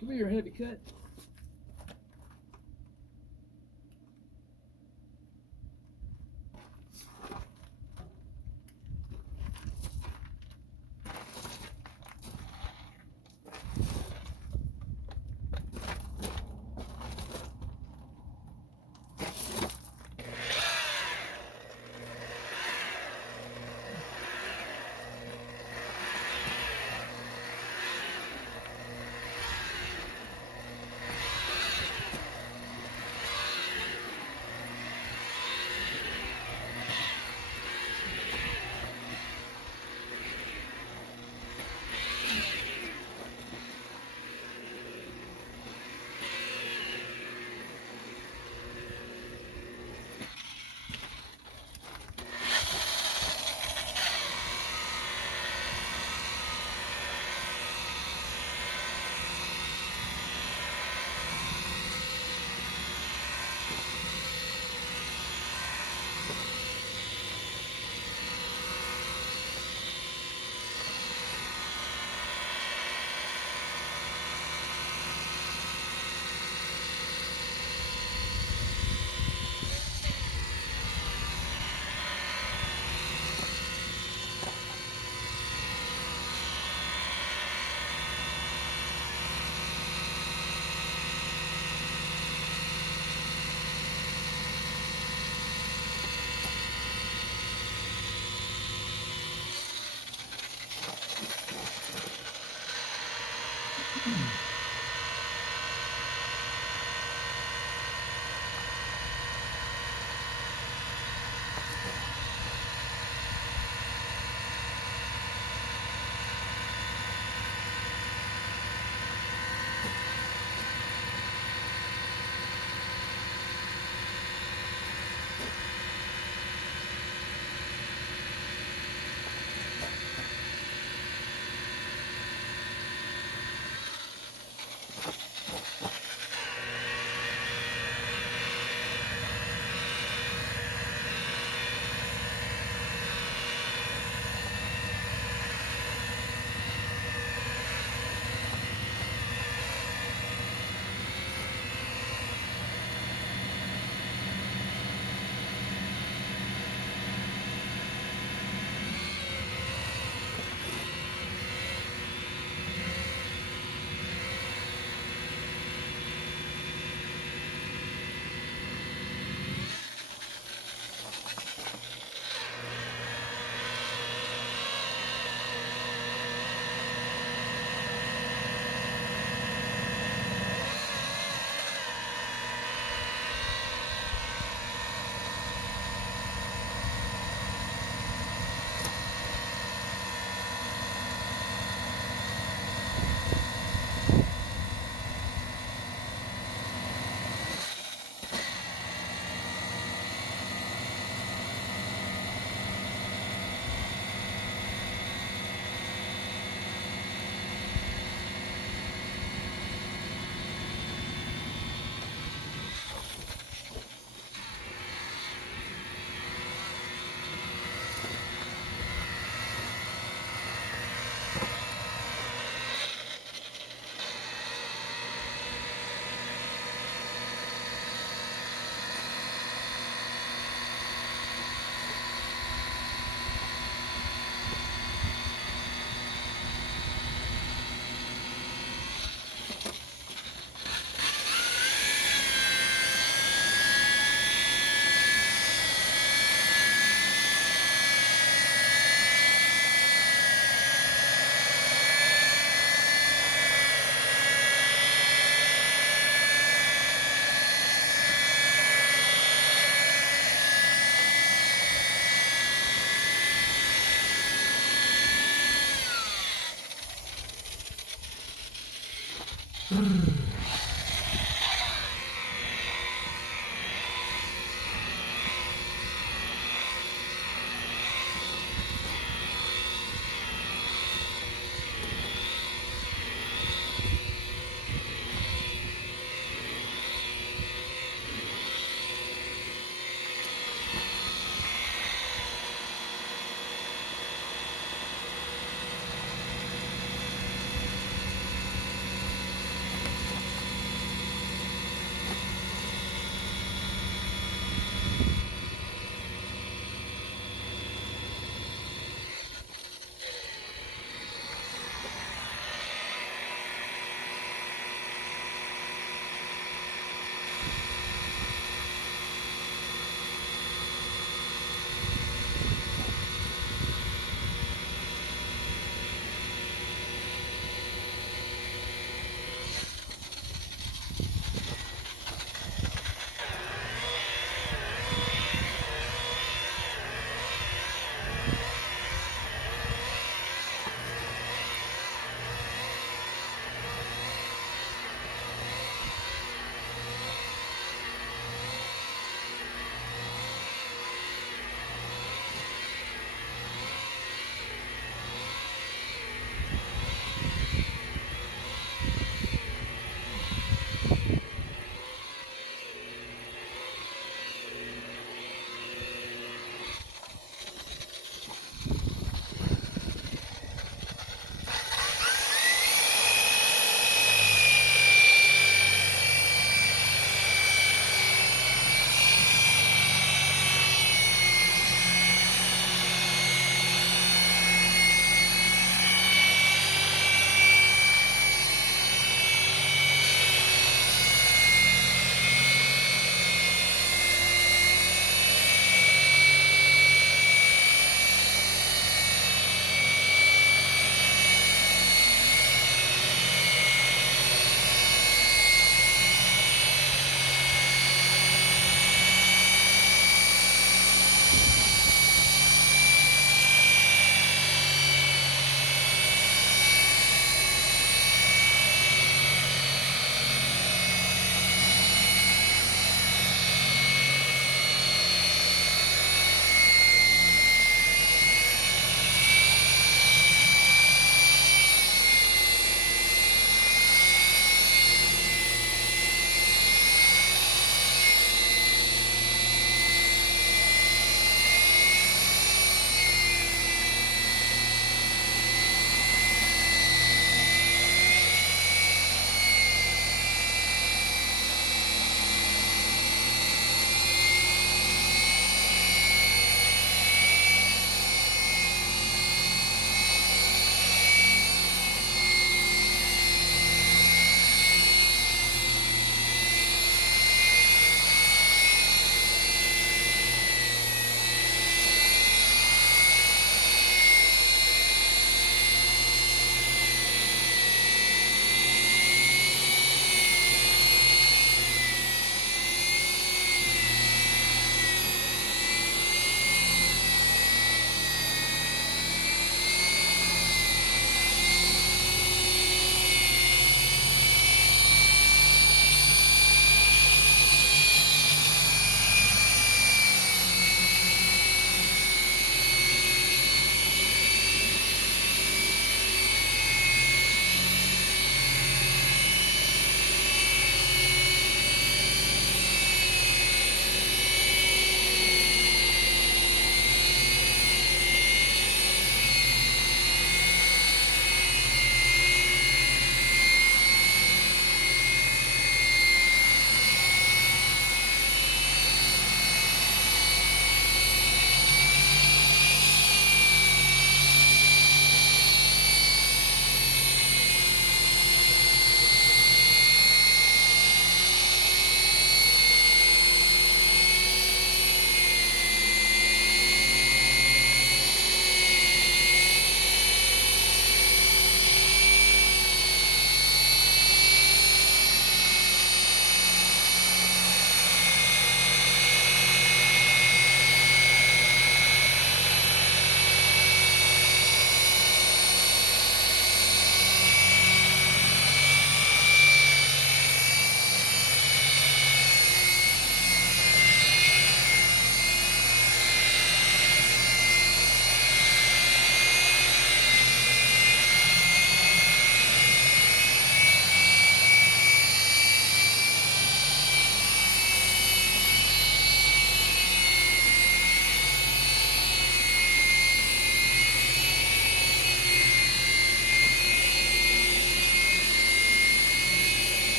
Come here, heavy cut.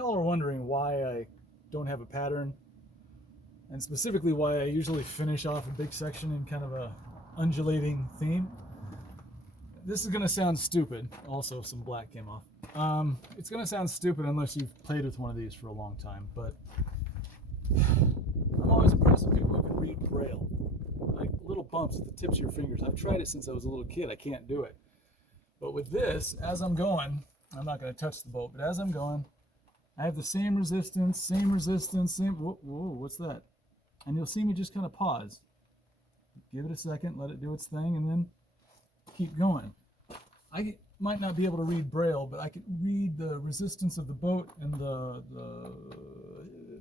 y'all are wondering why I don't have a pattern, and specifically why I usually finish off a big section in kind of a undulating theme. This is going to sound stupid. Also, some black came off. It's going to sound stupid unless you've played with one of these for a long time, but I'm always impressed with people who can read Braille. Like little bumps at the tips of your fingers. I've tried it since I was a little kid. I can't do it. But with this, as I'm going, I'm not going to touch the boat, but as I'm going, I have the same resistance, same, whoa, what's that? And you'll see me just kind of pause. Give it a second, let it do its thing, and then keep going. I might not be able to read Braille, but I can read the resistance of the boat and the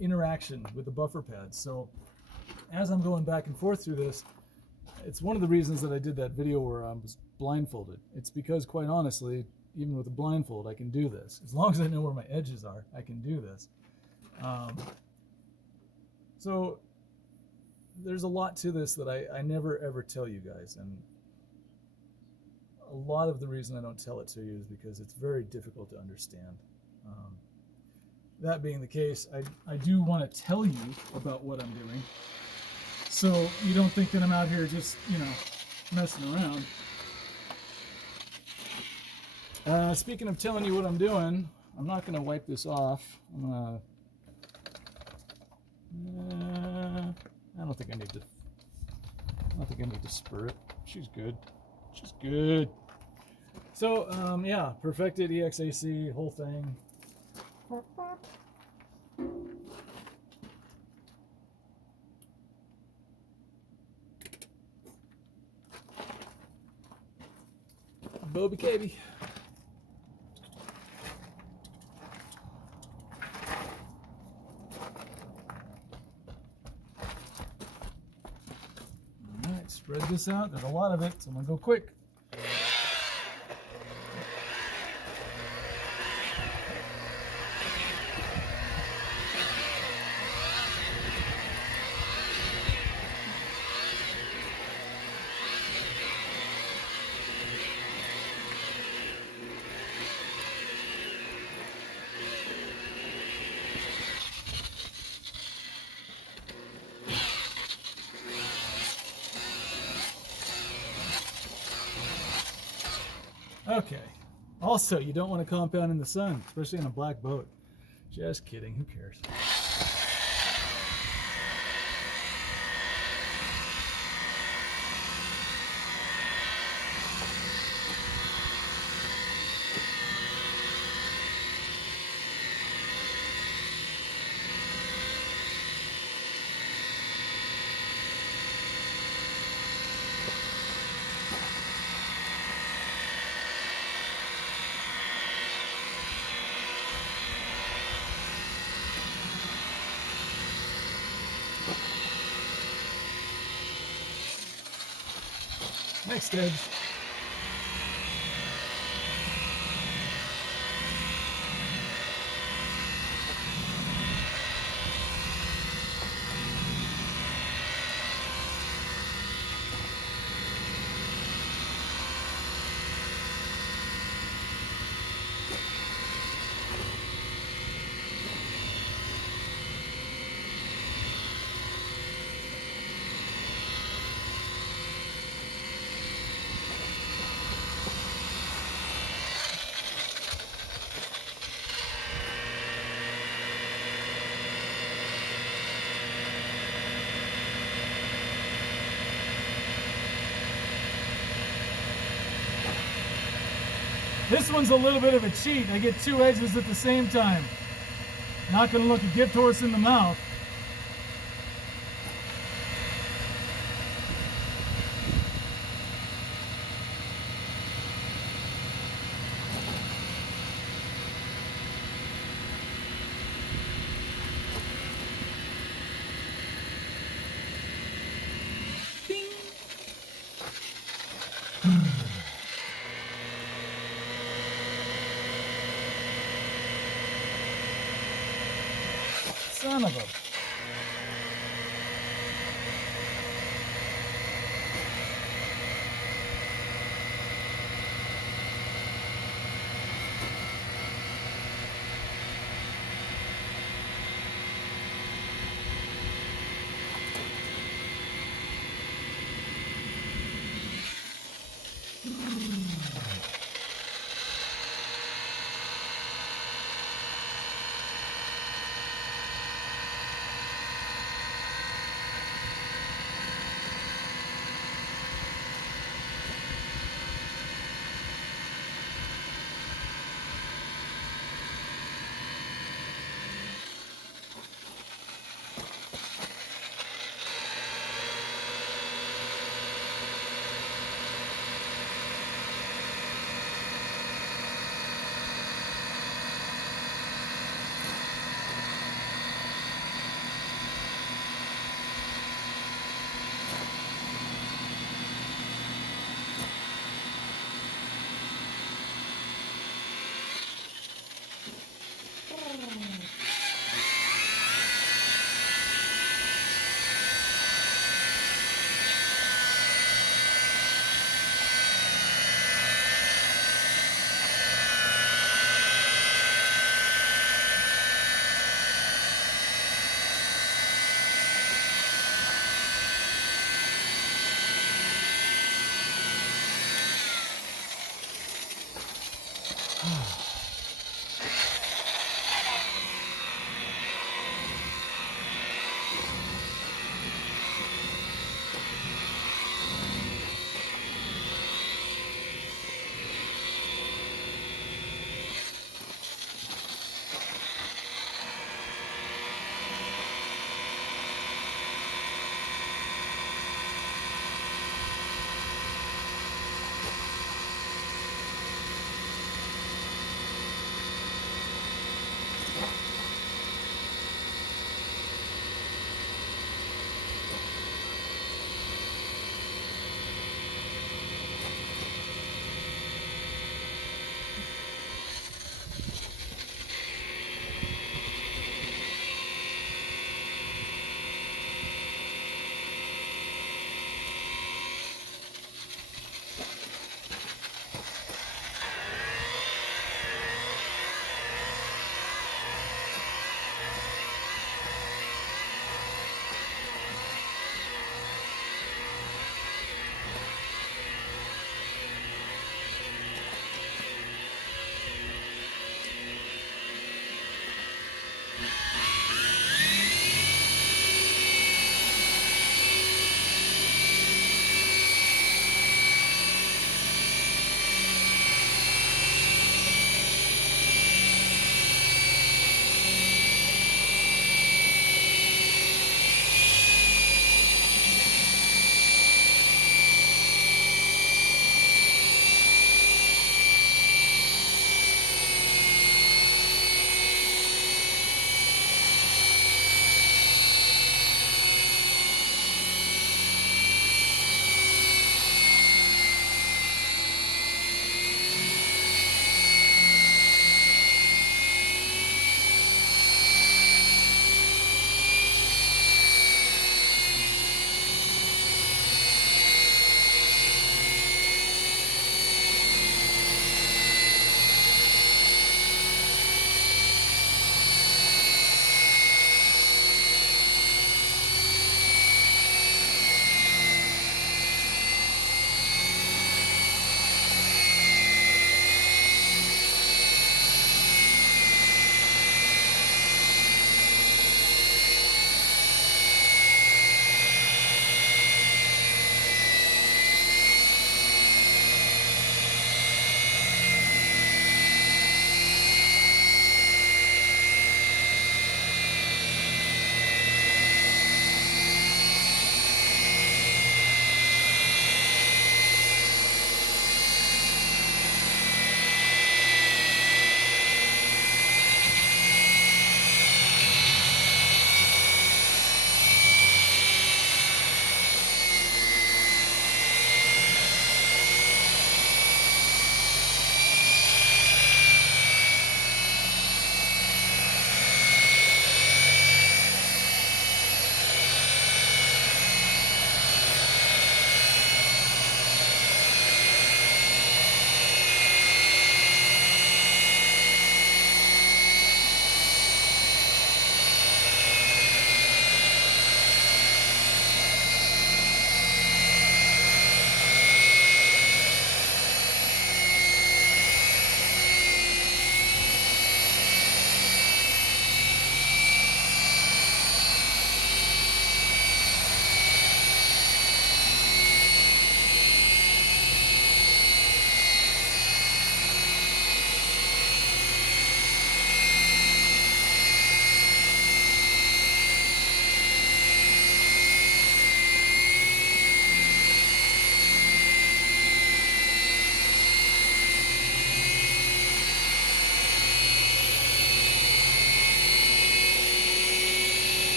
interaction with the buffer pads. So as I'm going back and forth through this, it's one of the reasons that I did that video where I was blindfolded. It's because, quite honestly, even with a blindfold, I can do this. As long as I know where my edges are, I can do this. So there's a lot to this that I never ever tell you guys, and a lot of the reason I don't tell it to you is because it's very difficult to understand. That being the case, I do want to tell you about what I'm doing, so you don't think that I'm out here just, you know, messing around. Speaking of telling you what I'm doing, I'm not going to wipe this off. I'm going to... I don't think I need to spur it. She's good. She's good. So, yeah, perfected EXAC, whole thing. Bobby Kaby. Alright, spread this out. There's a lot of it, so I'm going to go quick. Okay. Also, you don't want to compound in the sun, especially in a black boat. Just kidding. Who cares? Next edge. This one's a little bit of a cheat. I get two edges at the same time. Not going to look a gift horse in the mouth. Son of a...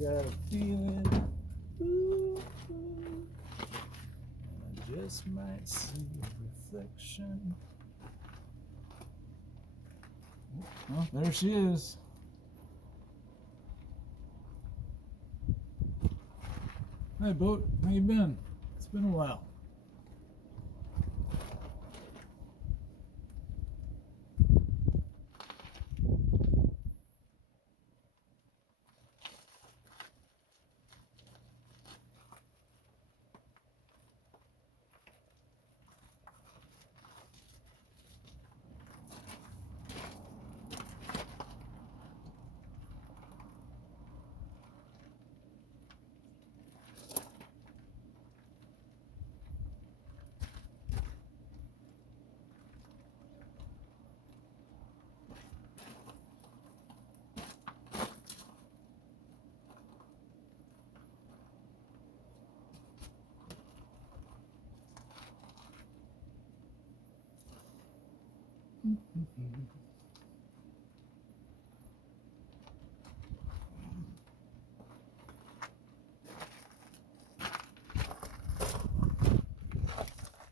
got a feeling, ooh, ooh, and I just might see a reflection. Oh, there she is. Hi, boat. How you been? It's been a while.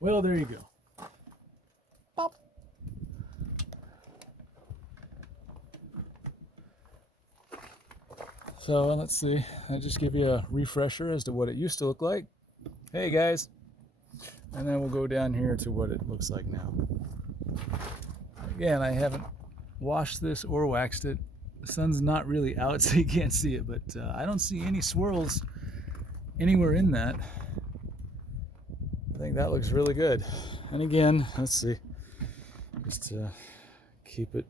Well, there you go. Pop. So let's see. I'll just give you a refresher as to what it used to look like. Hey guys. And then we'll go down here to what it looks like now. Again, I haven't washed this or waxed it. The sun's not really out, so you can't see it, but I don't see any swirls anywhere in that. I think that looks really good. And again, let's see, just to keep it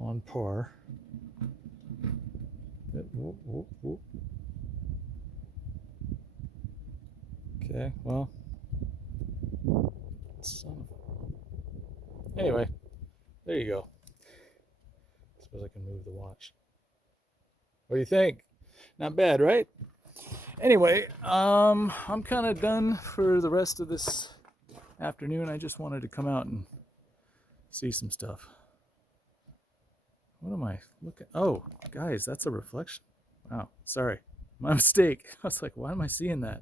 on par. Whoop, whoop, whoop. Okay, well, anyway, there you go. I suppose I can move the watch. What do you think? Not bad, right? Anyway, I'm kind of done for the rest of this afternoon. I just wanted to come out and see some stuff. What am I looking? Oh, guys, that's a reflection. Wow, sorry, my mistake. I was like, why am I seeing that?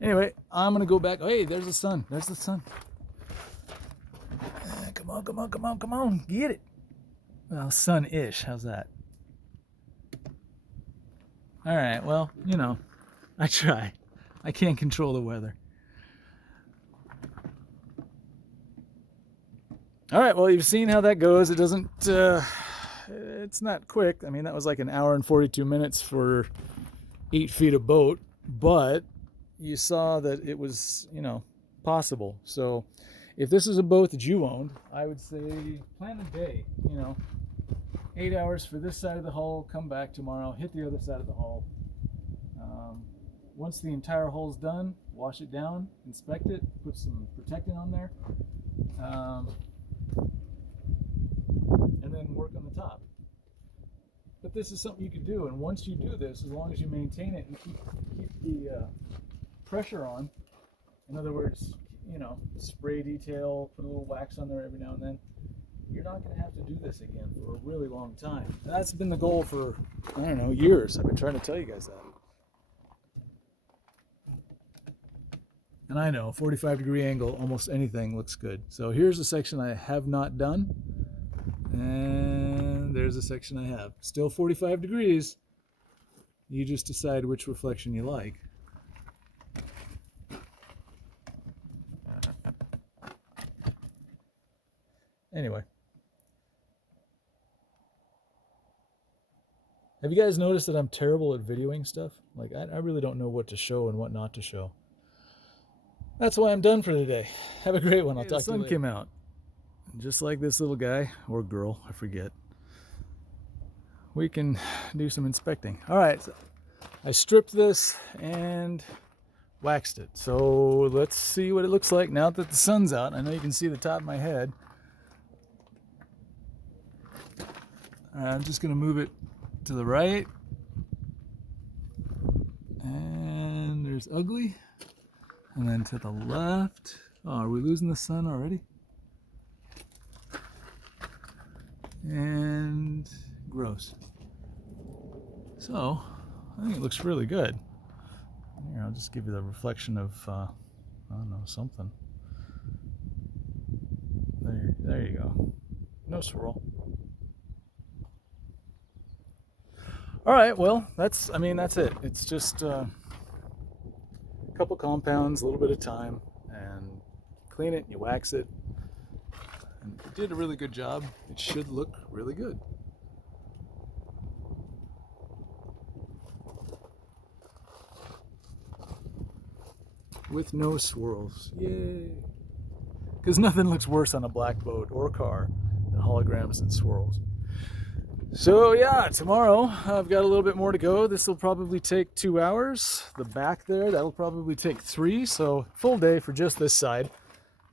Anyway, I'm gonna go back. Oh, hey, there's the sun. There's the sun. Come on, come on, come on, come on. Get it. Well, sun-ish. How's that? All right, well, you know, I try. I can't control the weather. All right, well, you've seen how that goes. It doesn't, it's not quick. I mean, that was like 1 hour and 42 minutes for 8 feet of boat, but you saw that it was, you know, possible. So if this is a boat that you owned, I would say plan a day, you know, 8 hours for this side of the hull, come back tomorrow, hit the other side of the hull. Once the entire hull's done, wash it down, inspect it, put some protectant on there, and then work on the top. But this is something you can do, and once you do this, as long as you maintain it and keep the pressure on, in other words, you know, spray detail, put a little wax on there every now and then, you're not going to have to do this again for a really long time. And that's been the goal for, I don't know, years. I've been trying to tell you guys that. And I know, 45-degree angle, almost anything looks good. So here's a section I have not done. And there's a section I have. Still 45 degrees. You just decide which reflection you like. Anyway. Have you guys noticed that I'm terrible at videoing stuff? Like, I really don't know what to show and what not to show. That's why I'm done for today. Have a great one. I'll talk to you later. The sun came out. Just like this little guy, or girl, I forget. We can do some inspecting. All right, so I stripped this and waxed it. So let's see what it looks like now that the sun's out. I know you can see the top of my head. I'm just gonna move it to the right. And there's ugly. And then to the left. Oh, are we losing the sun already? And gross. So, I think it looks really good. Here, I'll just give you the reflection of, I don't know, something. There you go. No swirl. All right, well, that's it. It's just a couple compounds, a little bit of time, and clean it, and you wax it. And if you did a really good job, it should look really good. With no swirls. Yay! Because nothing looks worse on a black boat or car than holograms and swirls. So yeah, tomorrow I've got a little bit more to go. This will probably take 2 hours. The back there, that'll probably take 3. So full day for just this side.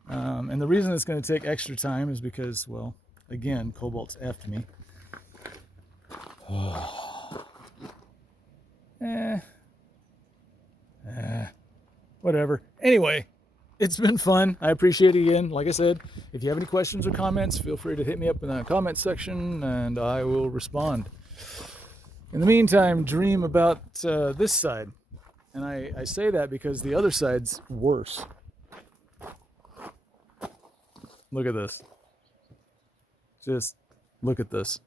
And the reason it's going to take extra time is because, well, again, Cobalt's after me. Whatever. Anyway, it's been fun. I appreciate it again. Like I said, if you have any questions or comments, feel free to hit me up in the comment section and I will respond. In the meantime, dream about this side. And I say that because the other side's worse. Look at this. Just look at this.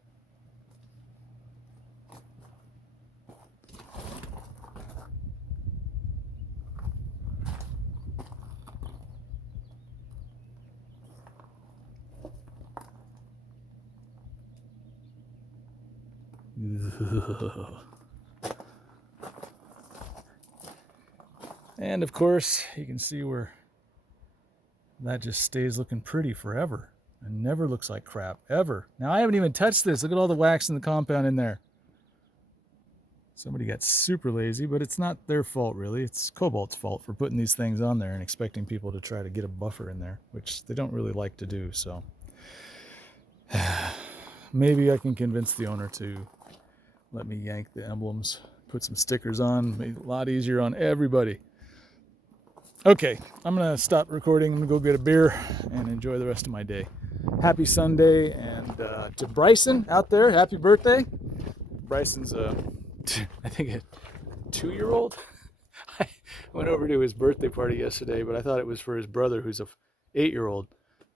And of course, you can see where that just stays looking pretty forever and never looks like crap, ever. Now, I haven't even touched this. Look at all the wax and the compound in there. Somebody got super lazy, but it's not their fault, really. It's Cobalt's fault for putting these things on there and expecting people to try to get a buffer in there, which they don't really like to do, so. Maybe I can convince the owner to let me yank the emblems, put some stickers on, made it a lot easier on everybody. Okay, I'm going to stop recording. I'm going to go get a beer and enjoy the rest of my day. Happy Sunday, and to Bryson out there, happy birthday. Bryson's, I think, a 2-year-old. I went over to his birthday party yesterday, but I thought it was for his brother, who's a 8-year-old.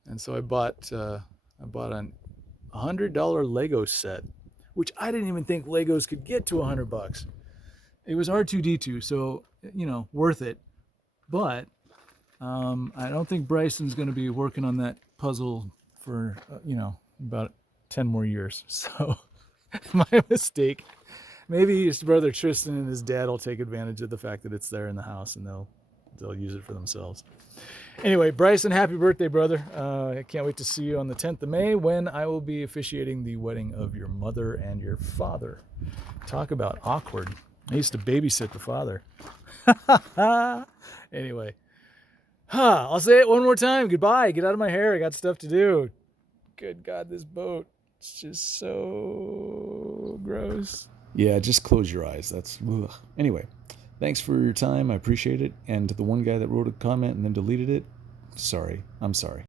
And so I bought a $100 Lego set, which I didn't even think Legos could get to $100. It was R2-D2, so, you know, worth it. But I don't think Bryson's going to be working on that puzzle for, you know, about 10 more years. So, my mistake. Maybe his brother Tristan and his dad will take advantage of the fact that it's there in the house and they'll use it for themselves. Anyway, Bryson, happy birthday, brother. I can't wait to see you on the 10th of May when I will be officiating the wedding of your mother and your father. Talk about awkward. I used to babysit the father. Anyway, I'll say it one more time. Goodbye. Get out of my hair. I got stuff to do. Good God, this boat. It's just so gross. Yeah, just close your eyes. That's ugh. Anyway, thanks for your time. I appreciate it. And to the one guy that wrote a comment and then deleted it, sorry. I'm sorry.